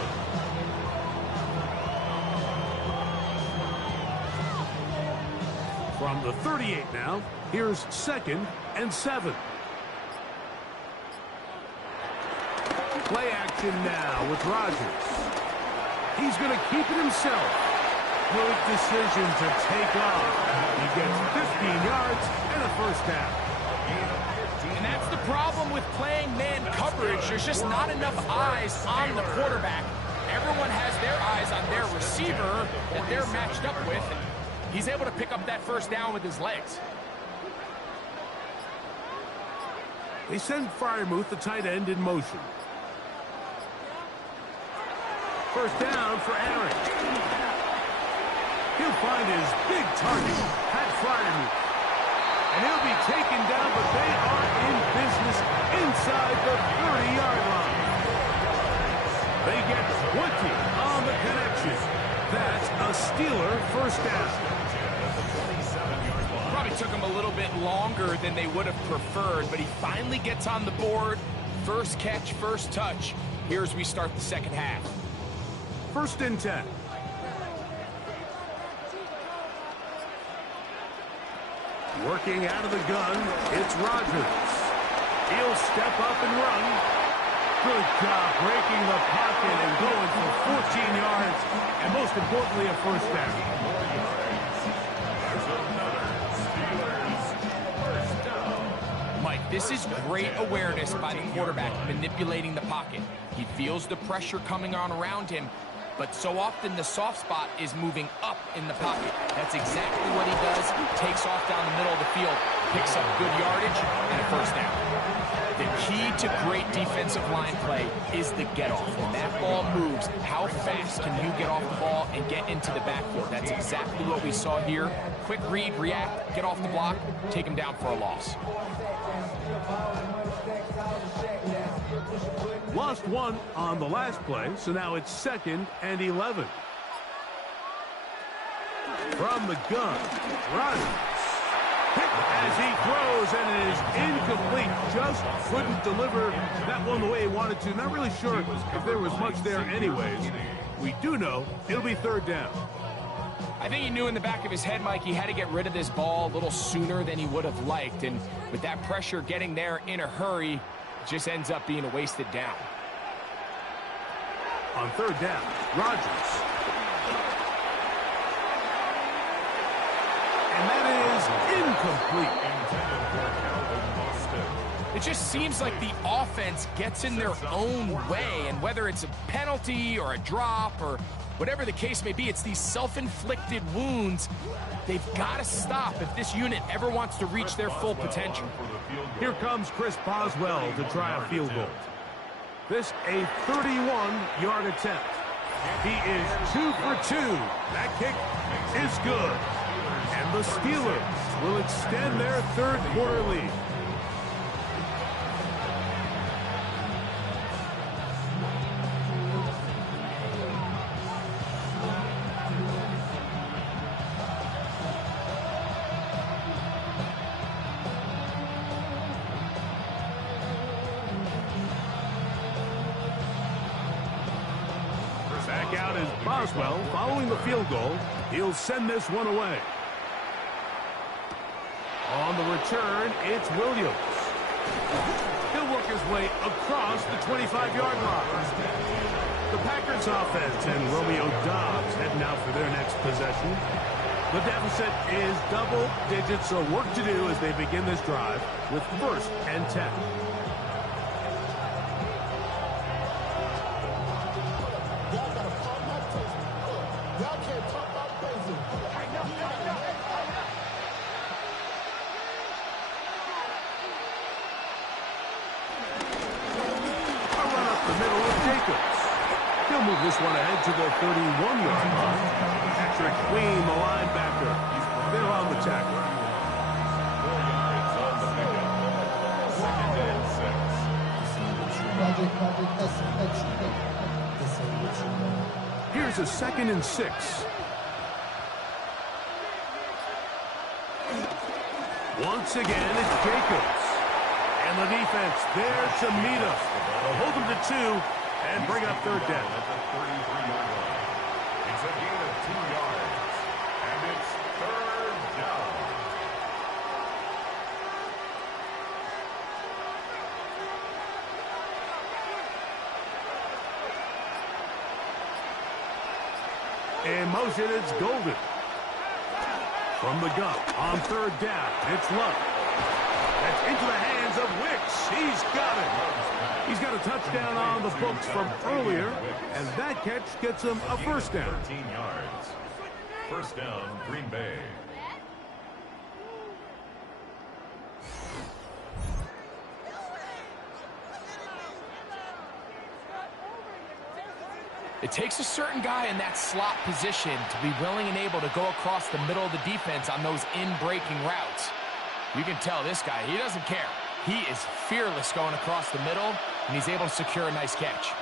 From the 38 now, here's 2nd and 7. Play action now with Rodgers. He's going to keep it himself. Good decision to take off. He gets 15 yards and a 1st down. And that's the problem with playing man coverage. There's just not enough eyes on the quarterback. Everyone has their eyes on their receiver that they're matched up with. He's able to pick up that first down with his legs. They send Freiermuth, the tight end, in motion. First down for Aaron. He'll find his big target, Pat Freiermuth. And he'll be taken down, but they are in business inside the 30-yard line. They get 20 on the connection. That's a Steeler first down. Probably took him a little bit longer than they would have preferred, but he finally gets on the board. First catch, first touch. Here as we start the second half. First and 10. Working out of the gun, it's Rodgers. He'll step up and run. Good job breaking the pocket and going for 14 yards, and most importantly, a first down. Mike, this is great awareness by the quarterback manipulating the pocket. He feels the pressure coming on around him, but so often the soft spot is moving up in the pocket. That's exactly what he does. Takes off down the middle of the field, picks up good yardage, and a first down. The key to great defensive line play is the get-off. When that ball moves, how fast can you get off the ball and get into the backfield? That's exactly what we saw here. Quick read, react, get off the block, take him down for a loss. Lost one on the last play, so now it's 2nd and 11. From the gun, Rodgers. Picked as he throws, and it is incomplete. Just couldn't deliver that one the way he wanted to. Not really sure if there was much there anyways. We do know it'll be 3rd down. I think he knew in the back of his head, Mike, he had to get rid of this ball a little sooner than he would have liked. And with that pressure getting there in a hurry, it just ends up being a wasted down. On 3rd down, Rodgers. And that is incomplete. It just seems like the offense gets in their own way, and whether it's a penalty or a drop or whatever the case may be, it's these self-inflicted wounds. They've got to stop if this unit ever wants to reach their full potential. Here comes Chris Boswell to try a field goal. This a 31-yard attempt. He is 2 for 2. That kick is good. And the Steelers will extend their 3rd quarter lead. Back out is Boswell following the field goal. He'll send this one away. On the return, it's Williams. He'll work his way across the 25-yard line. The Packers offense and Romeo Doubs heading out for their next possession. The deficit is double digits, so work to do as they begin this drive with 1st and 10. He'll move this one ahead to the 31-yard line. Patrick Queen, the linebacker. They're on the tackle. 4 yards on the pickup. Here's a 2nd and 6. Once again, it's Jacobs. And the defense there to meet him. They'll hold him to 2 and bring up 3rd down. It's a gain of 2 yards, and it's 3rd down. In motion, it's Golden. From the gun, on 3rd down, it's Love. That's into the hands of Wicks. He's got it. He's got a touchdown on the books from earlier, and that catch gets him a first down. 13 yards. First down, Green Bay. It takes a certain guy in that slot position to be willing and able to go across the middle of the defense on those in-breaking routes. You can tell this guy, he doesn't care. He is fearless going across the middle, and he's able to secure a nice catch.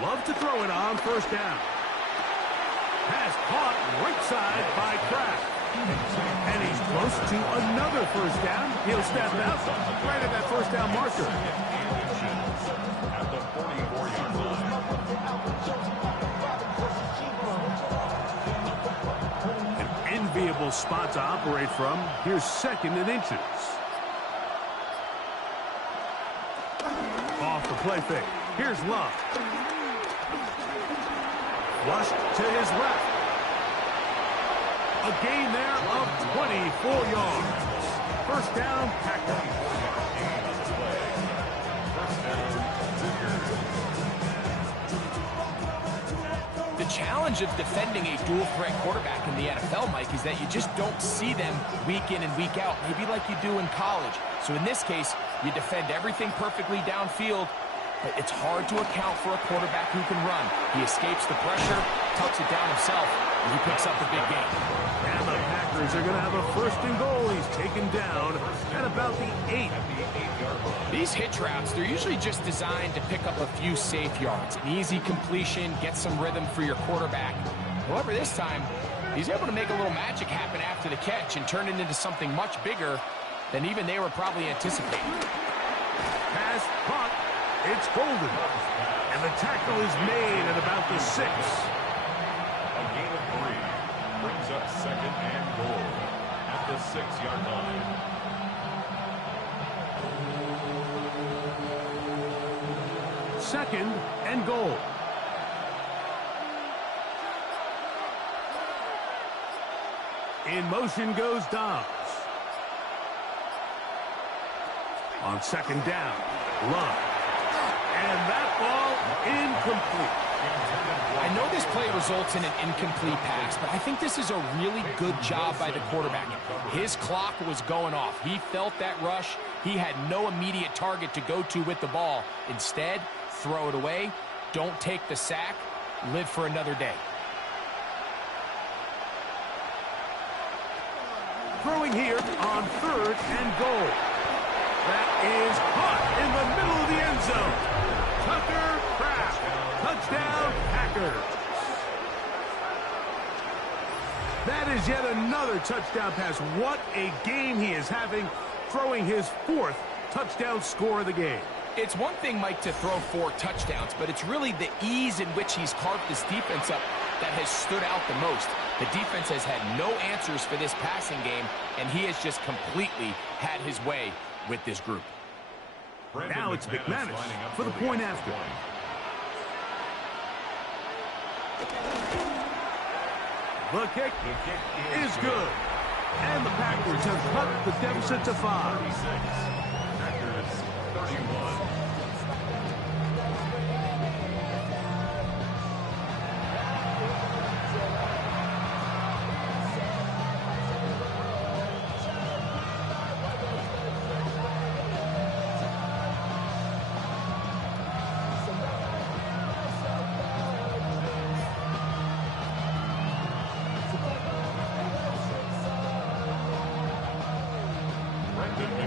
Love to throw it on first down. Pass caught right side by Kraft. And he's close to another first down. He'll step out right at that first down marker. At the 44-yard line. An enviable spot to operate from. Here's 2nd and inches. Off the play fake. Here's Love. Flushed to his left. A gain there of 24 yards. First down, Packers. The challenge of defending a dual-threat quarterback in the NFL, Mike, is that you just don't see them week in and week out, maybe like you do in college. So in this case, you defend everything perfectly downfield, but it's hard to account for a quarterback who can run. He escapes the pressure, tucks it down himself, and he picks up a big gain. And the Packers are going to have a 1st and goal. He's taken down at about the 8. These hitch routes, they're usually just designed to pick up a few safe yards. An easy completion, get some rhythm for your quarterback. However, this time, he's able to make a little magic happen after the catch and turn it into something much bigger than even they were probably anticipating. Pass caught. It's golden. And the tackle is made at about the 6. A gain of 3 brings up 2nd and goal at the 6-yard line. 2nd and goal. In motion goes Dobbs. On 2nd down, Love. And that ball incomplete. I know this play results in an incomplete pass, but I think this is a really good job by the quarterback. His clock was going off. He felt that rush. He had no immediate target to go to with the ball. Instead, throw it away. Don't take the sack. Live for another day. Throwing here on 3rd and goal. That is caught in the middle of the end zone. Tucker Kraft. Touchdown, Packers. That is yet another touchdown pass. What a game he is having, throwing his 4th touchdown score of the game. It's one thing, Mike, to throw 4 touchdowns, but it's really the ease in which he's carved this defense up that has stood out the most. The defense has had no answers for this passing game, and he has just completely had his way with this group. Now it's McManus for the point after. The kick is good. And the Packers have cut the deficit to 5. Packers 31.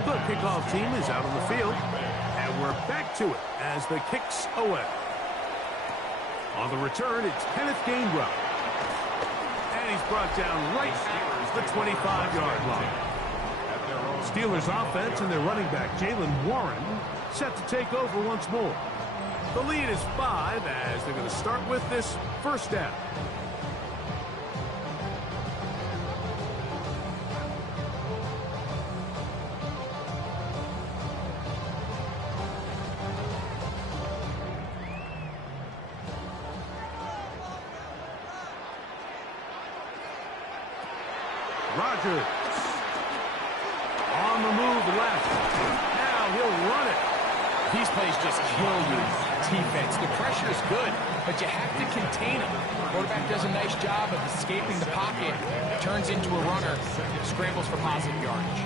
The kickoff team is out on the field, and we're back to it as the kick's away. On the return, it's Kenneth Gainwell. And he's brought down right at the 25-yard line. Steelers offense and their running back, Jaylen Warren, set to take over once more. The lead is 5 as they're going to start with this first down. Rodgers on the move left. Now he'll run it. These plays just kill you. Defense. The pressure is good, but you have to contain them. Quarterback does a nice job of escaping the pocket, turns into a runner, scrambles for positive yardage.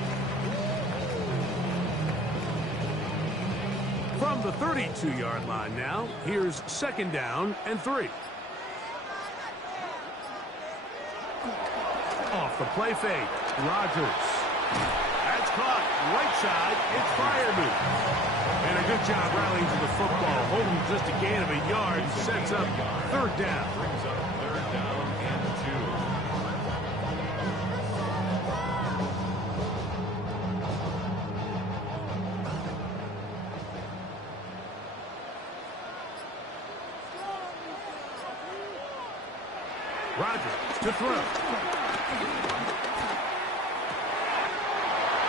From the 32-yard line now, here's 2nd down and 3. Off the play fake, Rodgers. That's caught. Right side, it's Freiermuth. And a good job rallying to the football. Holding just a gain of a yard sets up 3rd down. Brings up 3rd down and 2. Rodgers to throw.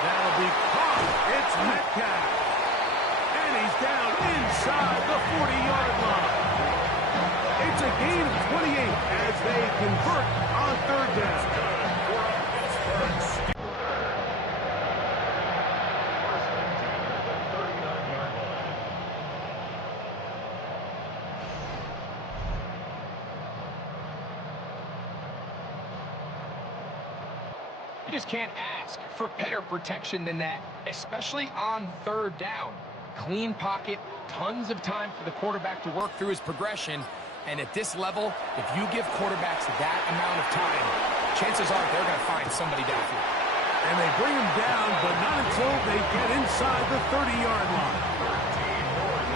That'll be caught. It's Metcalf. And he's down inside the 40-yard line. It's a gain of 28 as they convert on 3rd down. You just can't ask for better protection than that, especially on 3rd down. Clean pocket, tons of time for the quarterback to work through his progression. And at this level, if you give quarterbacks that amount of time, chances are they're going to find somebody downfield. And they bring him down, but not until they get inside the 30-yard line.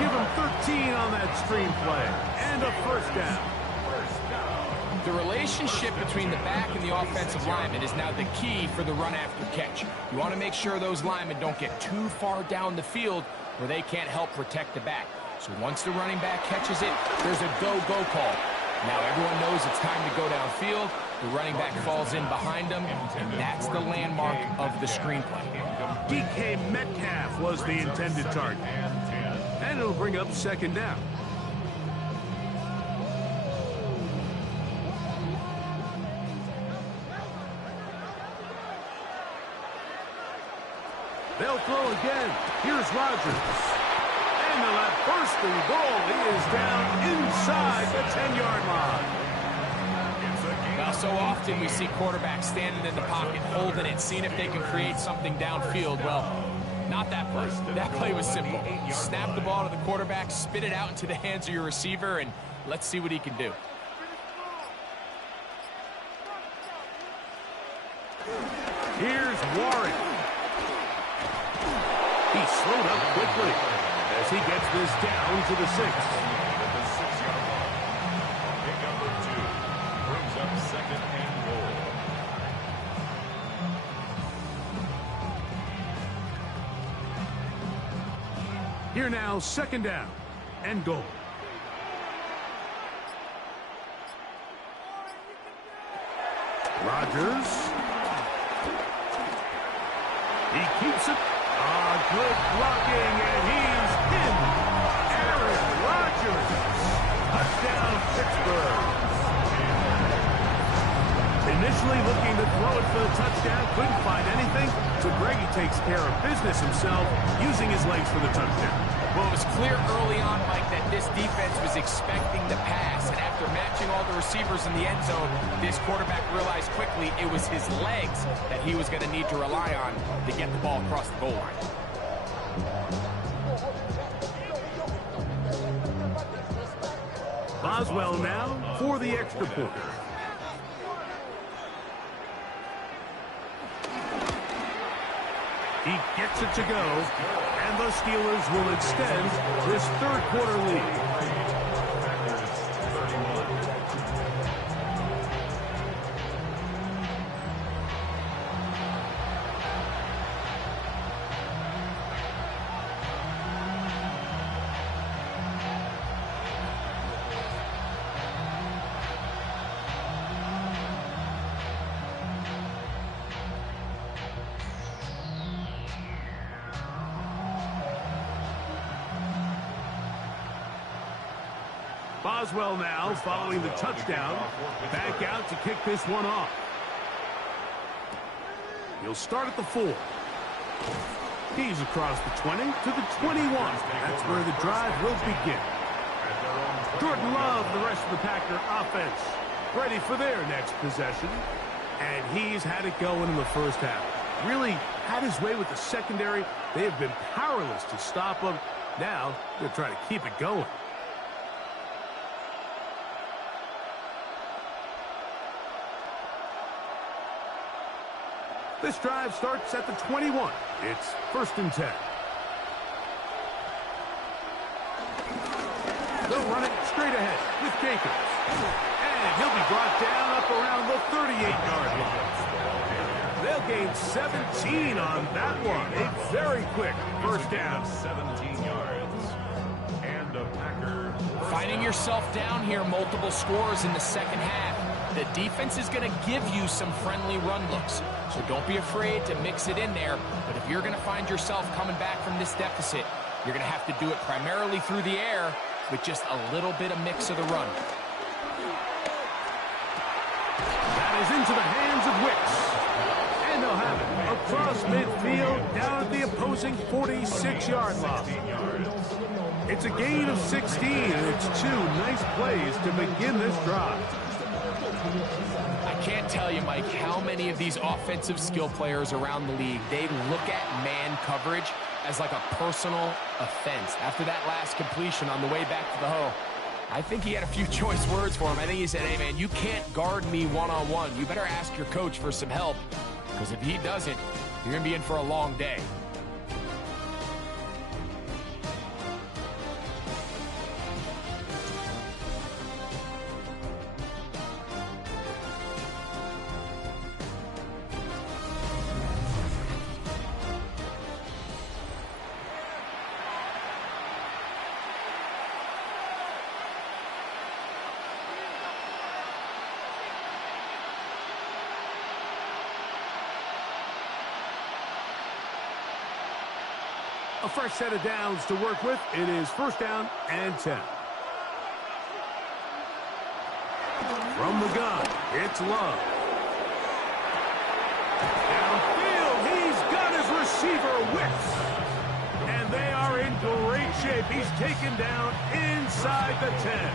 Give him 13 on that screen play. And a 1st down. The relationship between the back and the offensive lineman is now the key for the run after catch. You want to make sure those linemen don't get too far down the field where they can't help protect the back. So once the running back catches it, there's a go-go call. Now everyone knows it's time to go downfield. The running back falls in behind them, and that's the landmark of the screenplay. DK Metcalf was the intended target. And it'll bring up 2nd down. They'll throw again. Here's Rodgers. And that bursting ball is down inside the 10-yard line. Well, so often we see quarterbacks standing in the pocket, holding it, seeing if they can create something downfield. Well, not that play. That play was simple. Snap the ball to the quarterback, spit it out into the hands of your receiver, and let's see what he can do. Here's Warren. He slowed up quickly as he gets this down to the 6. At the 6-yard line. Pick number 2 brings up 2nd and goal. Here now, 2nd down and goal. Rodgers. He keeps it. Good blocking, and he's in. Aaron Rodgers. Touchdown, Pittsburgh. Initially looking to throw it for the touchdown, couldn't find anything, so Greggy takes care of business himself, using his legs for the touchdown. Well, it was clear early on, Mike, that this defense was expecting the pass, and after matching all the receivers in the end zone, this quarterback realized quickly it was his legs that he was going to need to rely on to get the ball across the goal line. Boswell now for the extra point. He gets it to go, and the Steelers will extend this 3rd quarter lead. Boswell now following the touchdown. Back out to kick this one off. He'll start at the 4. He's across the 20 to the 21. That's where the drive will begin. Jordan Love, the rest of the Packer offense, ready for their next possession. And he's had it going in the first half. Really had his way with the secondary. They have been powerless to stop him. Now they're trying to keep it going. This drive starts at the 21. It's 1st and 10. They'll run it straight ahead with Jacobs. And he'll be brought down up around the 38-yard line. They'll gain 17 on that one. A very quick first down. 17 yards. And a Packer. Finding yourself down here, multiple scores in the second half. The defense is going to give you some friendly run looks. So don't be afraid to mix it in there. But if you're going to find yourself coming back from this deficit, you're going to have to do it primarily through the air with just a little bit of mix of the run. That is into the hands of Wicks. And they'll have it across midfield down at the opposing 46-yard line. It's a gain of 16, and it's 2 nice plays to begin this drive. I can't tell you, Mike, how many of these offensive skill players around the league, they look at man coverage as like a personal offense. After that last completion on the way back to the hole, I think he had a few choice words for him. I think he said, hey, man, you can't guard me one-on-one. You better ask your coach for some help, because if he doesn't, you're going to be in for a long day. A fresh set of downs to work with. It is 1st down and 10. From the gun, it's Love. Downfield, he's got his receiver, Wicks. And they are in great shape. He's taken down inside the 10.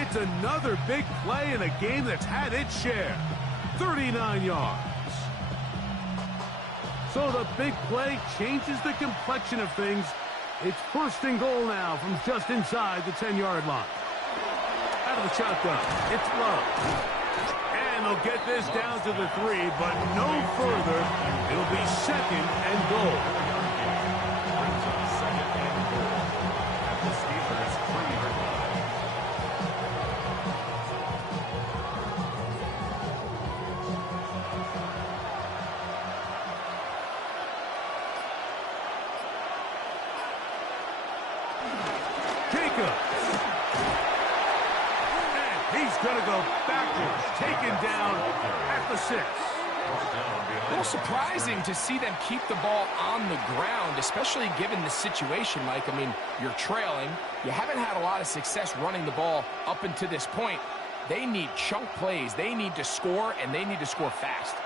It's another big play in a game that's had its share. 39 yards. So the big play changes the complexion of things. It's 1st and goal now from just inside the 10-yard line. Out of the shotgun, it's Love. And they'll get this down to the 3, but no further. It'll be 2nd and goal. Brings up 2nd and goal at the Steelers' 3-yard line. Going to go backwards, taken down at the 6. A little surprising to see them keep the ball on the ground, especially given the situation, Mike. I mean, you're trailing. You haven't had a lot of success running the ball up until this point. They need chunk plays. They need to score, and they need to score fast.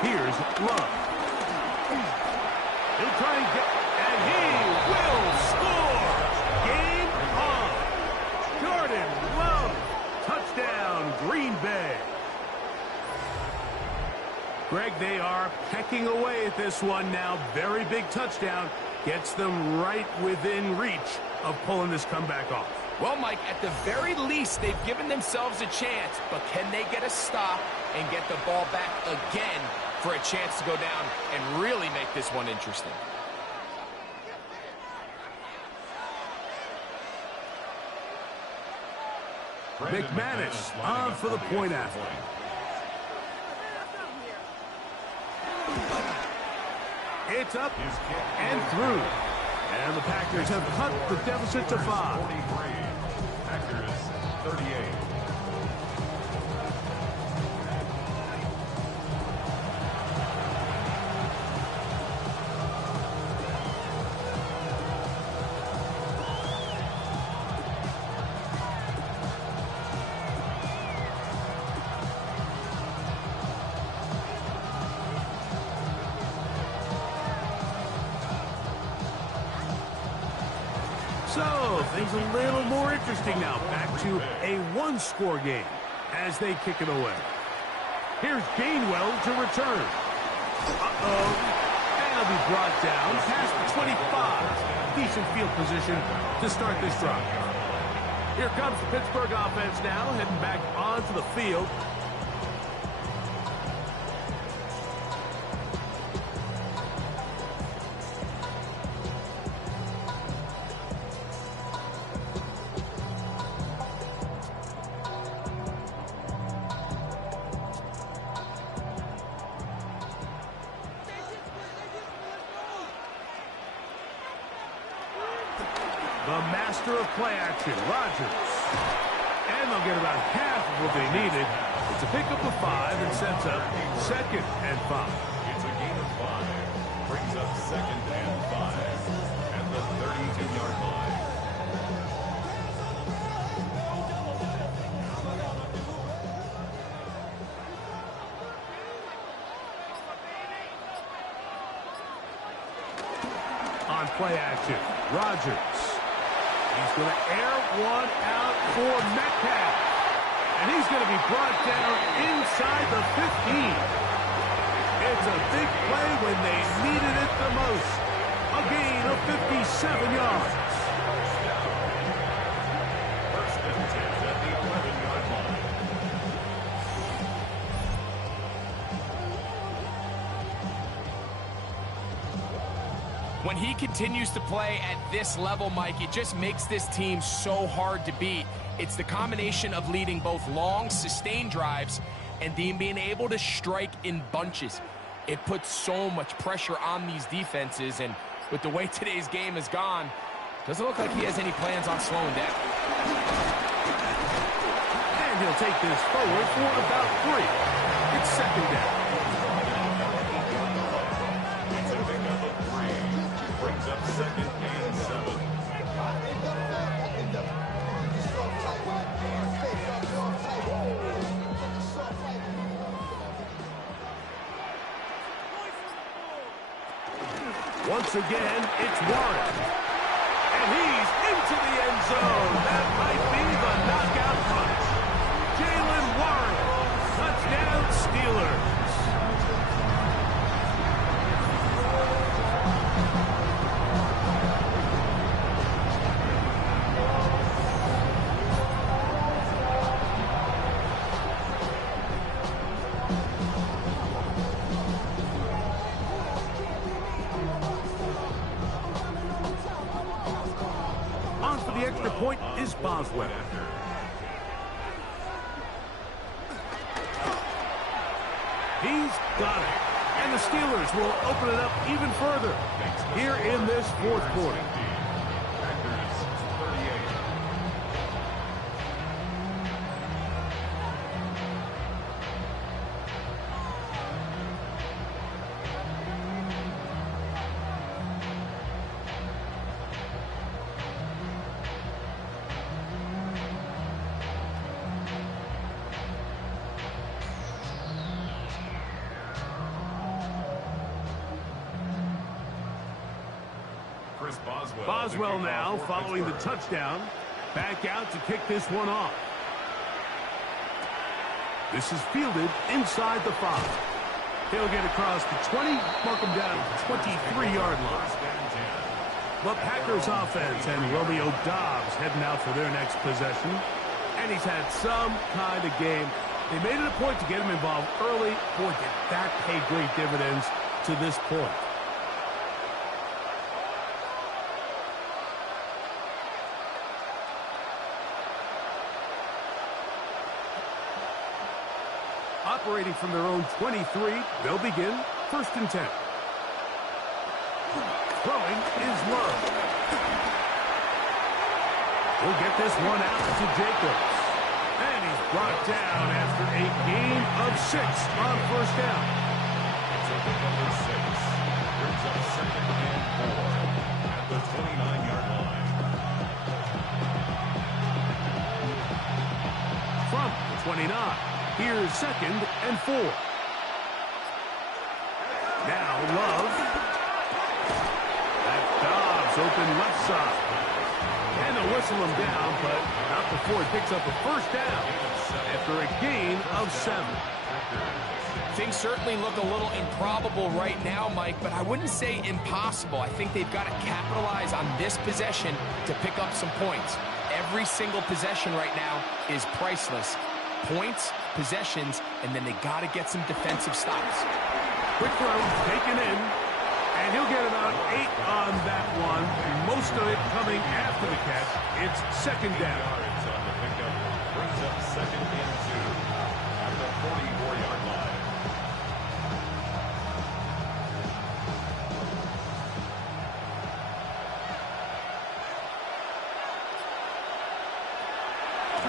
Here's Love. He'll try and get, and he will score. Game on. Jordan Love. Touchdown, Green Bay. Greg, they are pecking away at this one now. Very big touchdown. Gets them right within reach of pulling this comeback off. Well, Mike, at the very least, they've given themselves a chance, but can they get a stop and get the ball back again for a chance to go down and really make this one interesting? McManus on for the point after. It's up and through. And the Packers have cut the deficit to 5. 43. Packers 38. So, things a little more interesting now. Back to a one-score game as they kick it away. Here's Gainwell to return. Uh-oh. And he'll be brought down past the 25. Decent field position to start this drive. Here comes the Pittsburgh offense now, heading back onto the field. The master of play action, Rodgers. And they'll get about half of what they needed. It's a pickup of 5 and sets up 2nd and 5. It's a gain of 5. Brings up 2nd and 5. At the 32-yard line. On play action, Rodgers. He's going to air one out for Metcalf. And he's going to be brought down inside the 15. It's a big play when they needed it the most. A gain of 57 yards. First and 10 at the 11-yard line. When he continues to play at this level, Mike, it just makes this team so hard to beat. It's the combination of leading both long, sustained drives and being able to strike in bunches. It puts so much pressure on these defenses, and with the way today's game has gone, doesn't look like he has any plans on slowing down. And he'll take this forward for about 3. It's 2nd down. It's a pickup of 3. Brings up 2nd and 7. Once again, it's Warren. And he's into the end zone. That might be the knockout punch. Jalen Warren. Touchdown, Steelers. The extra point is Boswell. He's got it. And the Steelers will open it up even further here in this 4th quarter. Packers 38. Boswell now following the touchdown. Back out to kick this one off. This is fielded inside the 5. He'll get across the 20, mark him down at the 23-yard line. The Packers offense and Romeo Doubs heading out for their next possession. And he's had some kind of game. They made it a point to get him involved early. Boy, did that pay great dividends to this point. Operating from their own 23, they'll begin 1st and 10. Throwing is Love. He'll get this one out to Jacobs. And he's brought down after a gain of 6 on 1st down. It's a pickup of 6. Brings up 2nd and 4 at the 29-yard line. From the 29. Here's 2nd and 4. Now Love. That Dobbs open left side. wrestle him down, but not before he picks up a first down after a gain of 7. Things certainly look a little improbable right now, Mike, but I wouldn't say impossible. I think they've got to capitalize on this possession to pick up some points. Every single possession right now is priceless. Points, possessions, and then they got to get some defensive stops. Quick throw, taken in, and he'll get about 8 on that one. Most of it coming after the catch. It's second down. Yards on the pickup brings up second and 2 at the 44-yard line.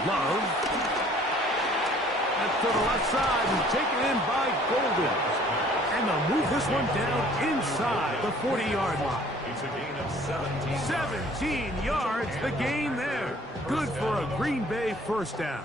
Love. That's to the left side and taken in by Golden. And they'll move this one down inside the 40-yard line. It's a gain of 17. 17 yards, the gain there. Good for a Green Bay first down.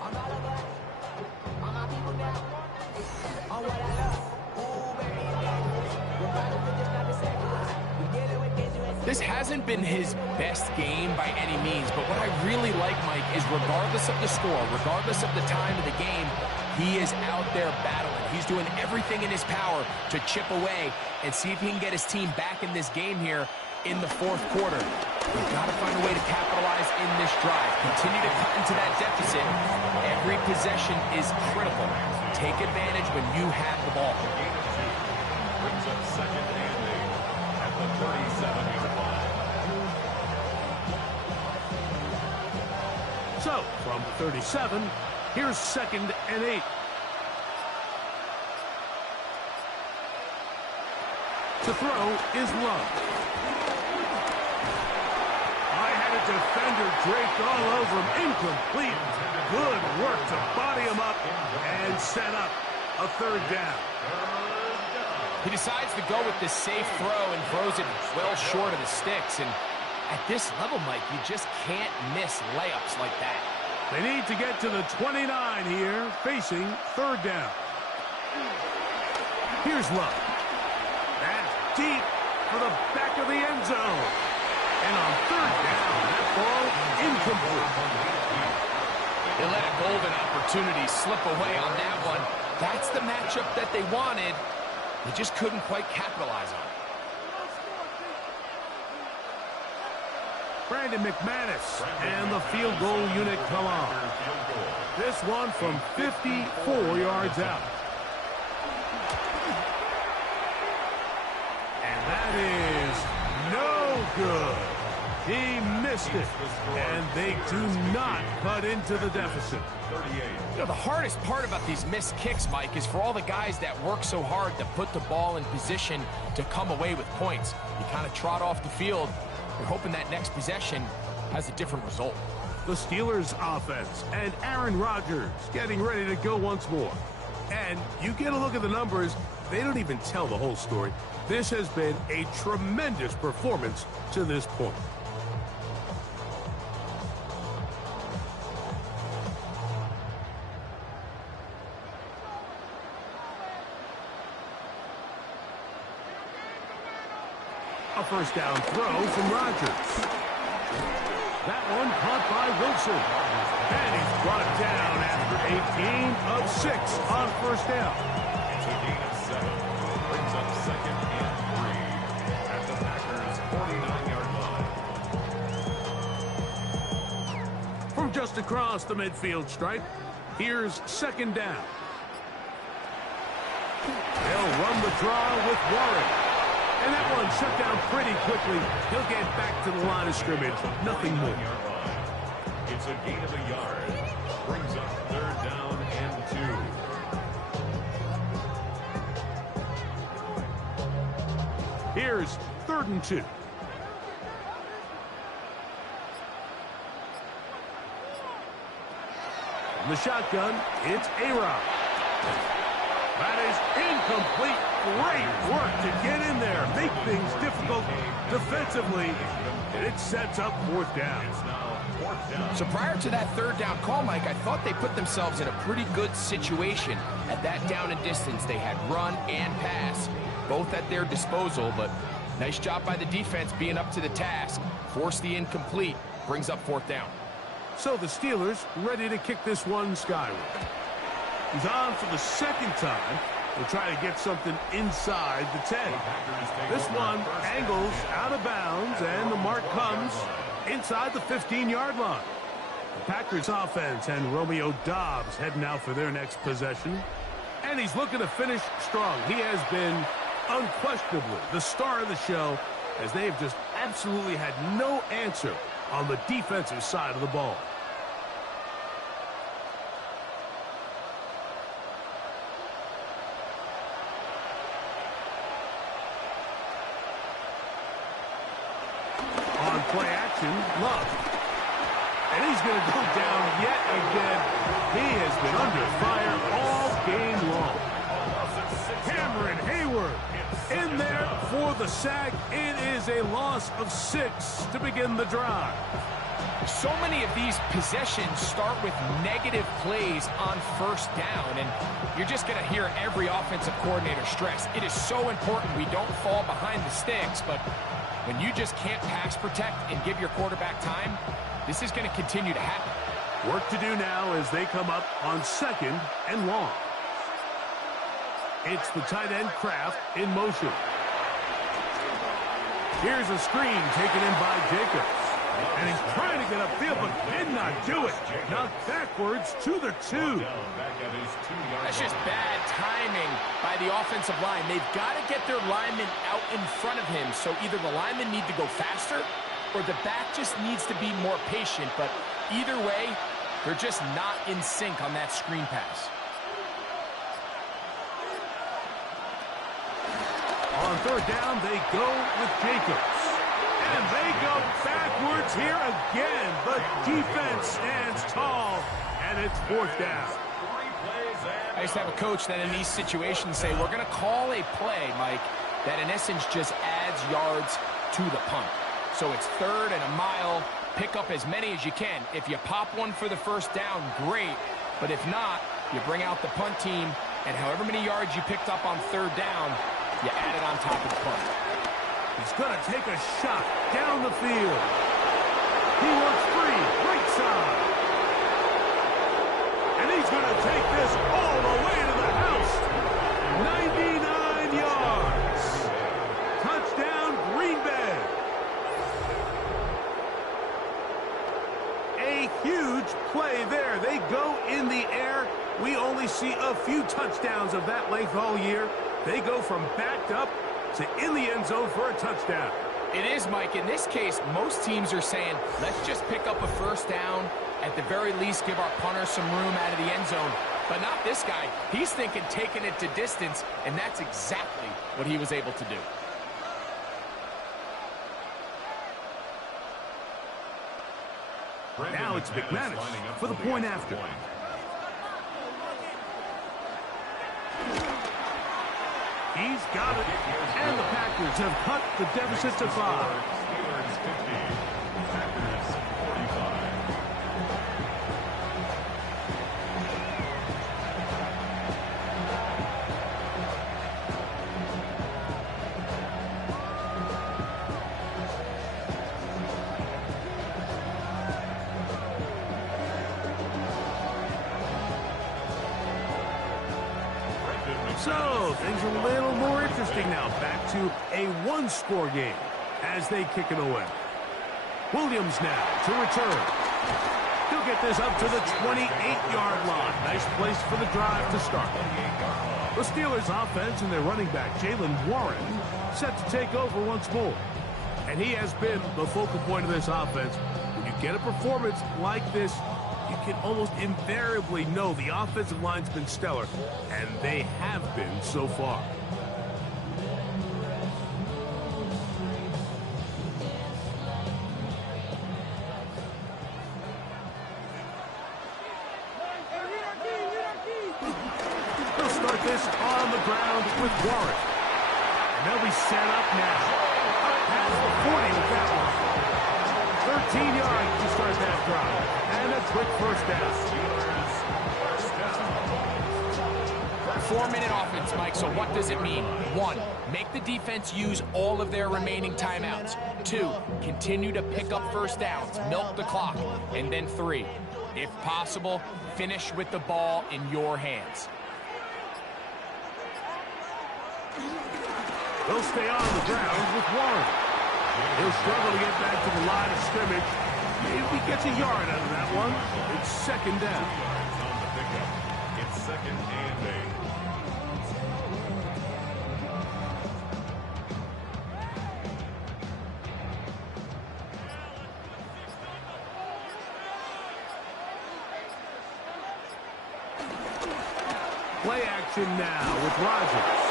This hasn't been his best game by any means, but what I really like, Mike, is regardless of the score, regardless of the time of the game, he is out there battling. He's doing everything in his power to chip away and see if he can get his team back in this game here in the fourth quarter. We've got to find a way to capitalize in this drive. Continue to cut into that deficit. Every possession is critical. Take advantage when you have the ball. Brings up second and 8 at the 37-yard line. So, from 37, here's second and 8. To throw is Love. I had a defender draped all over him. Incomplete. Good work to body him up and set up a third down. He decides to go with this safe throw and throws it well short of the sticks. And at this level, Mike, you just can't miss layups like that. They need to get to the 29 here, facing third down. Here's Love. That's deep for the back of the end zone. And on third down, that ball incomplete. They let a golden opportunity slip away on that one. That's the matchup that they wanted. They just couldn't quite capitalize on it. Brandon McManus and the field goal unit come on. This one from 54 yards out. And that is no good. He missed it, and they do not cut into the deficit. You know, the hardest part about these missed kicks, Mike, is for all the guys that work so hard to put the ball in position to come away with points. You kind of trot off the field. You're hoping that next possession has a different result. The Steelers' offense and Aaron Rodgers getting ready to go once more. And you get a look at the numbers, they don't even tell the whole story. This has been a tremendous performance to this point. A first down throw from Rodgers. That one caught by Wilson. And he's brought down after a gain of 6 on first down. It's a gain of 7. Brings up second and 3 at the Packers' 49-yard line. From just across the midfield stripe, here's second down. They'll run the draw with Warren. And that one shut down pretty quickly. He'll get back to the line of scrimmage. Nothing more. It's a gain of a yard. Brings up third down and 2. Here's third and 2. From the shotgun, it's A-Rod. That is incomplete. Great work to get in there, make things difficult defensively, and it sets up fourth down. So prior to that third down call, Mike, I thought they put themselves in a pretty good situation at that down and distance. They had run and pass, both at their disposal, but nice job by the defense being up to the task, forced the incomplete, Brings up 4th down. So the Steelers ready to kick this one skyward. He's on for the 2nd time. We'll try to get something inside the 10. This one angles out of bounds, and the mark comes inside the 15-yard line. The Packers offense and Romeo Doubs heading out for their next possession. And he's looking to finish strong. He has been unquestionably the star of the show, as they've just absolutely had no answer on the defensive side of the ball. On play action, Love. And he's going to go down yet again. He has been under fire all game long. Cameron Hayward in there for the sack. It is a loss of 6 to begin the drive. So many of these possessions start with negative plays on 1st down, and you're just going to hear every offensive coordinator stress. It is so important we don't fall behind the sticks, but when you just can't pass protect and give your quarterback time, this is going to continue to happen. Work to do now as they come up on 2nd and long. It's the tight end Kraft in motion. Here's a screen taken in by Jacobs. And he's trying to get upfield, but did not do it. Knocked backwards to the 2. That's just bad timing by the offensive line. They've got to get their linemen out in front of him, so either the linemen need to go faster or the back just needs to be more patient. But either way, they're just not in sync on that screen pass. On 3rd down, they go with Jacobs. And they go backwards here again. The defense stands tall, and it's 4th down. I used to have a coach that in these situations say, we're going to call a play, Mike, that in essence just adds yards to the punt. So it's 3rd and a mile. Pick up as many as you can. If you pop one for the 1st down, great. But if not, you bring out the punt team, and however many yards you picked up on 3rd down, you add it on top of the punt. He's going to take a shot down the field. He works free, right side. And he's going to take this all the way to the house. 99 yards. Touchdown, Green Bay. A huge play there. They go in the air. We only see a few touchdowns of that length all year. They go from backed up to in the end zone for a touchdown. It is, Mike. In this case, most teams are saying, let's just pick up a 1st down. At the very least, give our punter some room out of the end zone. But not this guy. He's thinking taking it to distance, and that's exactly what he was able to do. Now it's McManus for the point after. He's got it, and the Packers have cut the deficit to 5. Steelers 50, Packers 45. So, things are a little more interesting now. Back to a one-score game as they kick it away. Williams now to return. He'll get this up to the 28-yard line. Nice place for the drive to start. The Steelers' offense and their running back, Jalen Warren, set to take over once more. And he has been the focal point of this offense. When you get a performance like this, you can almost invariably know the offensive line's been stellar, and they have been so far. They'll start this on the ground with Warren. And they'll be set up now. Up past the 40 with that one. 13 yards to start that drive. And a quick 1st down. 4-minute offense, Mike, so what does it mean? 1, make the defense use all of their remaining timeouts. 2, continue to pick up first downs, milk the clock. And then 3, if possible, finish with the ball in your hands. They'll stay on the ground with Warren. He'll struggle to get back to the line of scrimmage. Maybe he gets a yard out of that one. It's second down. On the pickup. It's second and 8. Play action now with Rodgers.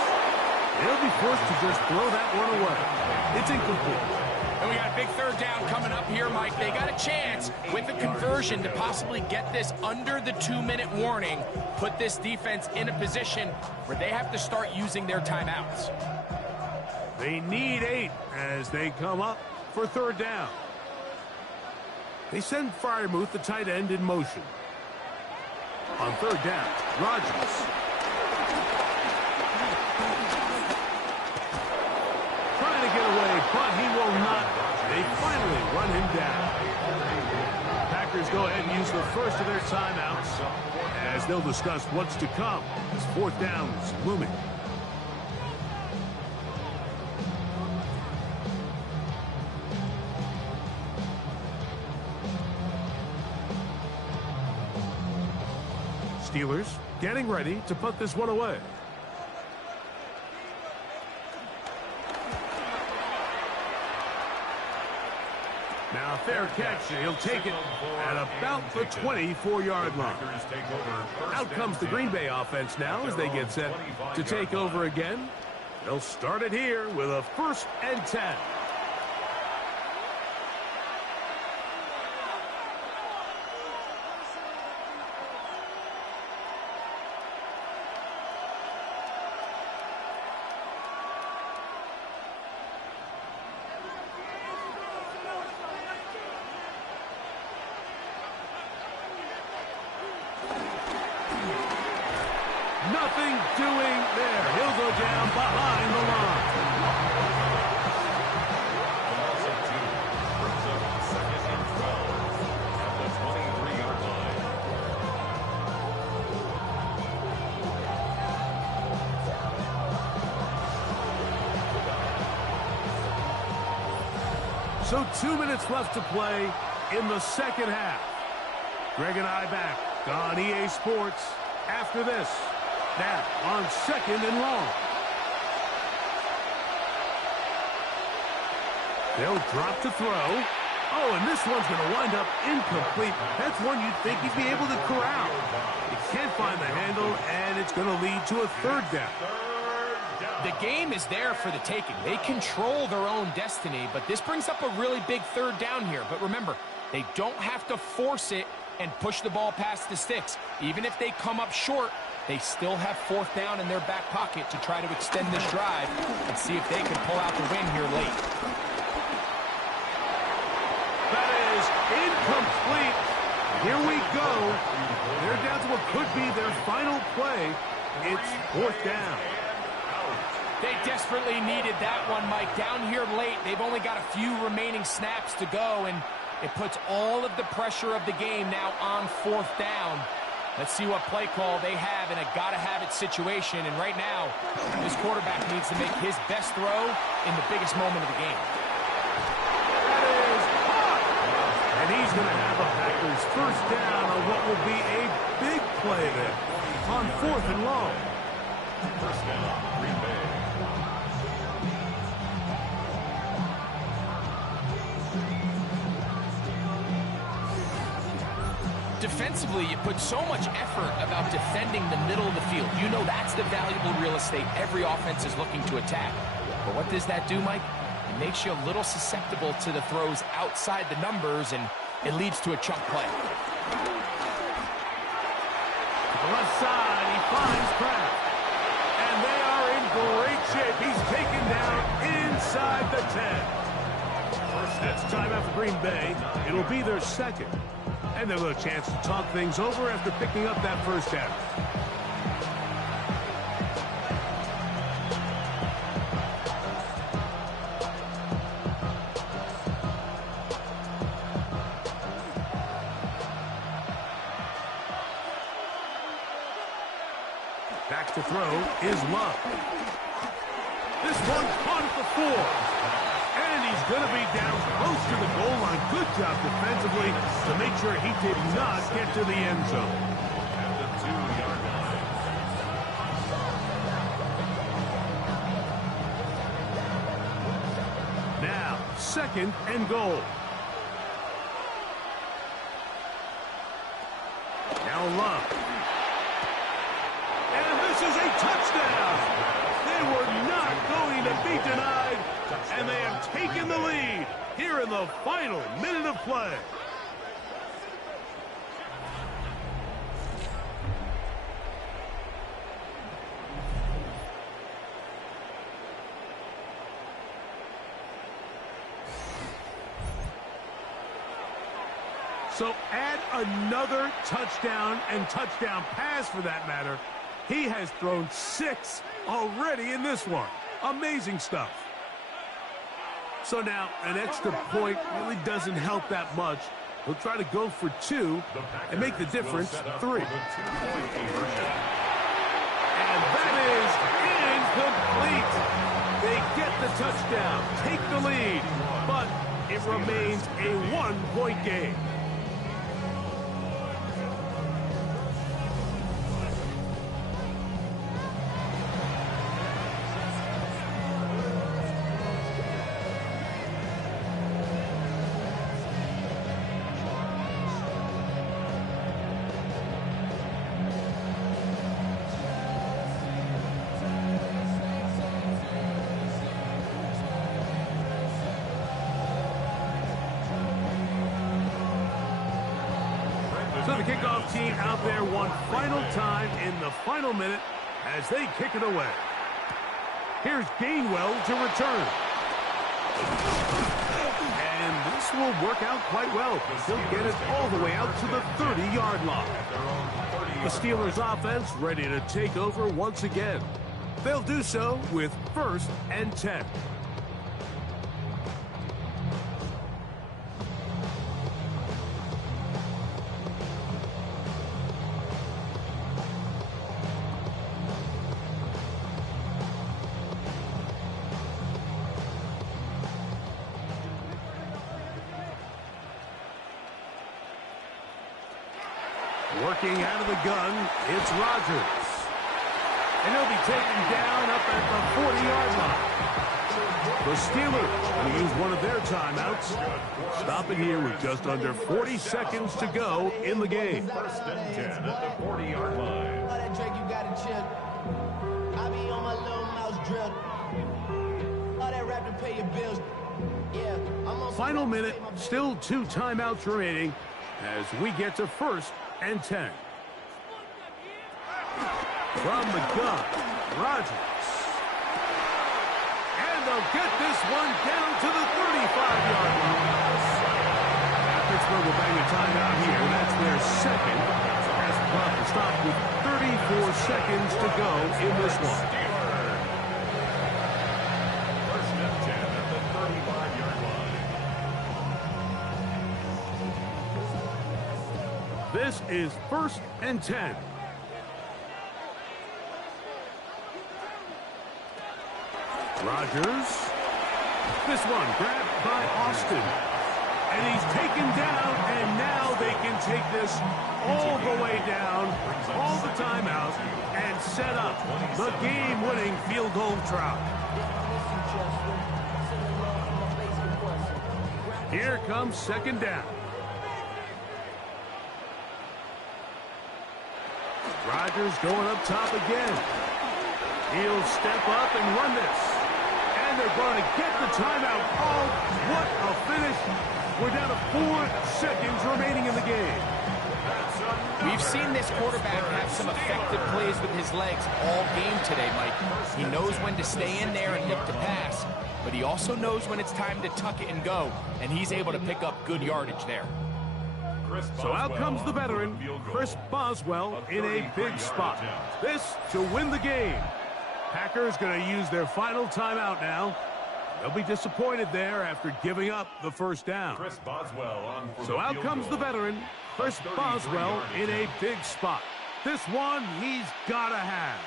They'll be forced to just throw that one away. It's incomplete. And we got a big third down coming up here, Mike. They got a chance with the conversion to possibly get this under the 2-minute warning, put this defense in a position where they have to start using their timeouts. They need 8 as they come up for third down. They send Freiermuth, the tight end, in motion. On third down, Rodgers. Trying to get away, but he will not. They finally run him down. Packers go ahead and use the first of their timeouts as they'll discuss what's to come as fourth down is looming. Steelers getting ready to put this one away. Now fair catch, and he'll take it at about the 24-yard line. Out comes the Green Bay offense now as they get set to take over again. They'll start it here with a 1st and 10. Nothing doing there. He'll go down behind the line. Brings up second and 12 at the 23-yard line. So 2 minutes left to play in the second half. Greg and I back on EA Sports after this. Now on 2nd and long. They'll drop to throw. Oh, and this one's going to wind up incomplete. That's one you'd think he'd be able to corral. He can't find the handle, and it's going to lead to a third down. The game is there for the taking. They control their own destiny, but this brings up a really big third down here. But remember, they don't have to force it and push the ball past the sticks. Even if they come up short, they still have 4th down in their back pocket to try to extend this drive and see if they can pull out the win here late. That is incomplete. Here we go. They're down to what could be their final play. It's 4th down. They desperately needed that one, Mike. Down here late, they've only got a few remaining snaps to go, and it puts all of the pressure of the game now on 4th down. Let's see what play call they have in a gotta-have-it situation. And right now, this quarterback needs to make his best throw in the biggest moment of the game. That is hot! And he's going to have a Packers first down on what will be a big play there on 4th and long. First down, Green Bay. Defensively, you put so much effort about defending the middle of the field. You know that's the valuable real estate every offense is looking to attack. But what does that do, Mike? It makes you a little susceptible to the throws outside the numbers, and it leads to a chunk play. To the left side, he finds Kraft. And they are in great shape. He's taken down inside the 10. That's time out for Green Bay. It'll be their second. And they'll have a chance to talk things over after picking up that first down. next to throw is Love. This one caught at the 4. And he's going to be down close to the goal line. Good job defensively to make sure he did not get to the end zone. At the 2-yard line. Now, 2nd and goal. Now Love. And this is a touchdown. They were not going to be denied, and they have taken the lead here in the final minute of play. So add another touchdown and touchdown pass for that matter. He has thrown 6 already in this one. Amazing stuff. So now an extra point really doesn't help that much. He'll try to go for 2 and make the difference 3. And that is incomplete. They get the touchdown, take the lead, but it remains a 1-point game. So the kickoff team out there one final time in the final minute as they kick it away. Here's Gainwell to return. And this will work out quite well. He'll get it all the way out to the 30-yard line. The Steelers offense ready to take over once again. They'll do so with 1st and 10. Working out of the gun, it's Rodgers. And he'll be taken down up at the 40-yard line. The Steelers will use one of their timeouts, stopping here with just under 40 seconds to go in the game. 1st and 10 at the 40-yard line. That Drake, you got to chill. I be on my little mouse drill. All that rap to pay your bills. Yeah, I'm on Final minute, still 2 timeouts remaining as we get to 1st and 10. From the gun, Rodgers. And they'll get this one down to the 35-yard line. Pittsburgh will bang a timeout here. That's their 2nd. As the clock will stop with 34 seconds to go in this one. 1st and 10 at the 35-yard line. This is 1st and 10. Rodgers. This one grabbed by Austin. And he's taken down, and now they can take this all the way down, call the timeout, and set up the game-winning field goal try. Here comes 2nd down. Rodgers going up top again. He'll step up and run this. And they're going to get the timeout called. What a finish. We're down to 4 seconds remaining in the game. We've seen this quarterback have some effective plays with his legs all game today, Mike. He knows when to stay in there and look to pass, but he also knows when it's time to tuck it and go, and he's able to pick up good yardage there. So out comes the veteran, Chris Boswell, in a big spot. This to win the game. Packers going to use their final timeout now. They'll be disappointed there after giving up the 1st down. Chris Boswell on for So out comes the veteran, Chris Boswell, in a big spot. This one he's got to have.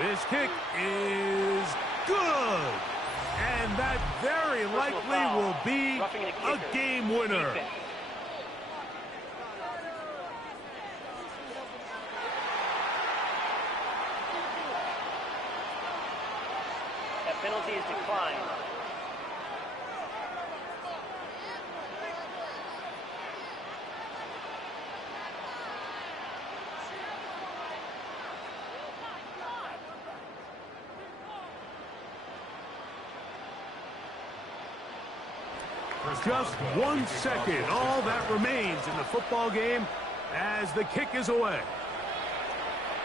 This kick is good. And that very likely will be a game winner. That penalty is declined. Just 1 second, all that remains in the football game as the kick is away.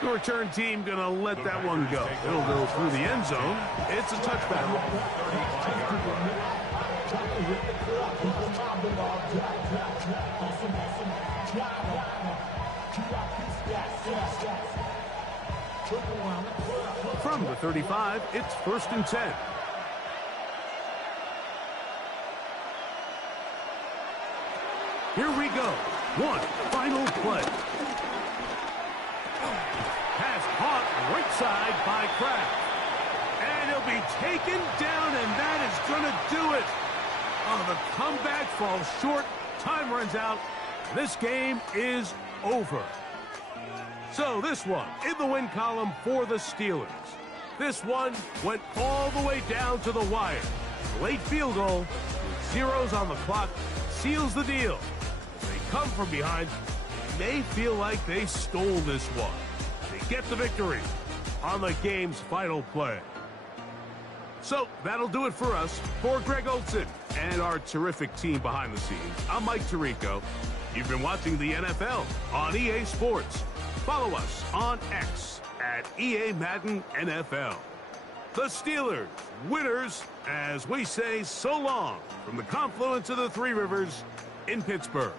The return team gonna let that one go. It'll go through the end zone. It's a touchback. From the 35, it's 1st and 10. Here we go. One final play. Pass caught right side by Kraft. And he'll be taken down, and that is going to do it. Oh, the comeback falls short. Time runs out. This game is over. So this one in the win column for the Steelers. This one went all the way down to the wire. Late field goal with zeros on the clock seals the deal. They come from behind. They feel like they stole this one. They get the victory on the game's final play. So that'll do it for us. For Greg Olson and our terrific team behind the scenes, I'm Mike Tirico. You've been watching the NFL on EA Sports. Follow us on X at EA Madden NFL. The Steelers, winners, as we say so long from the confluence of the Three Rivers in Pittsburgh.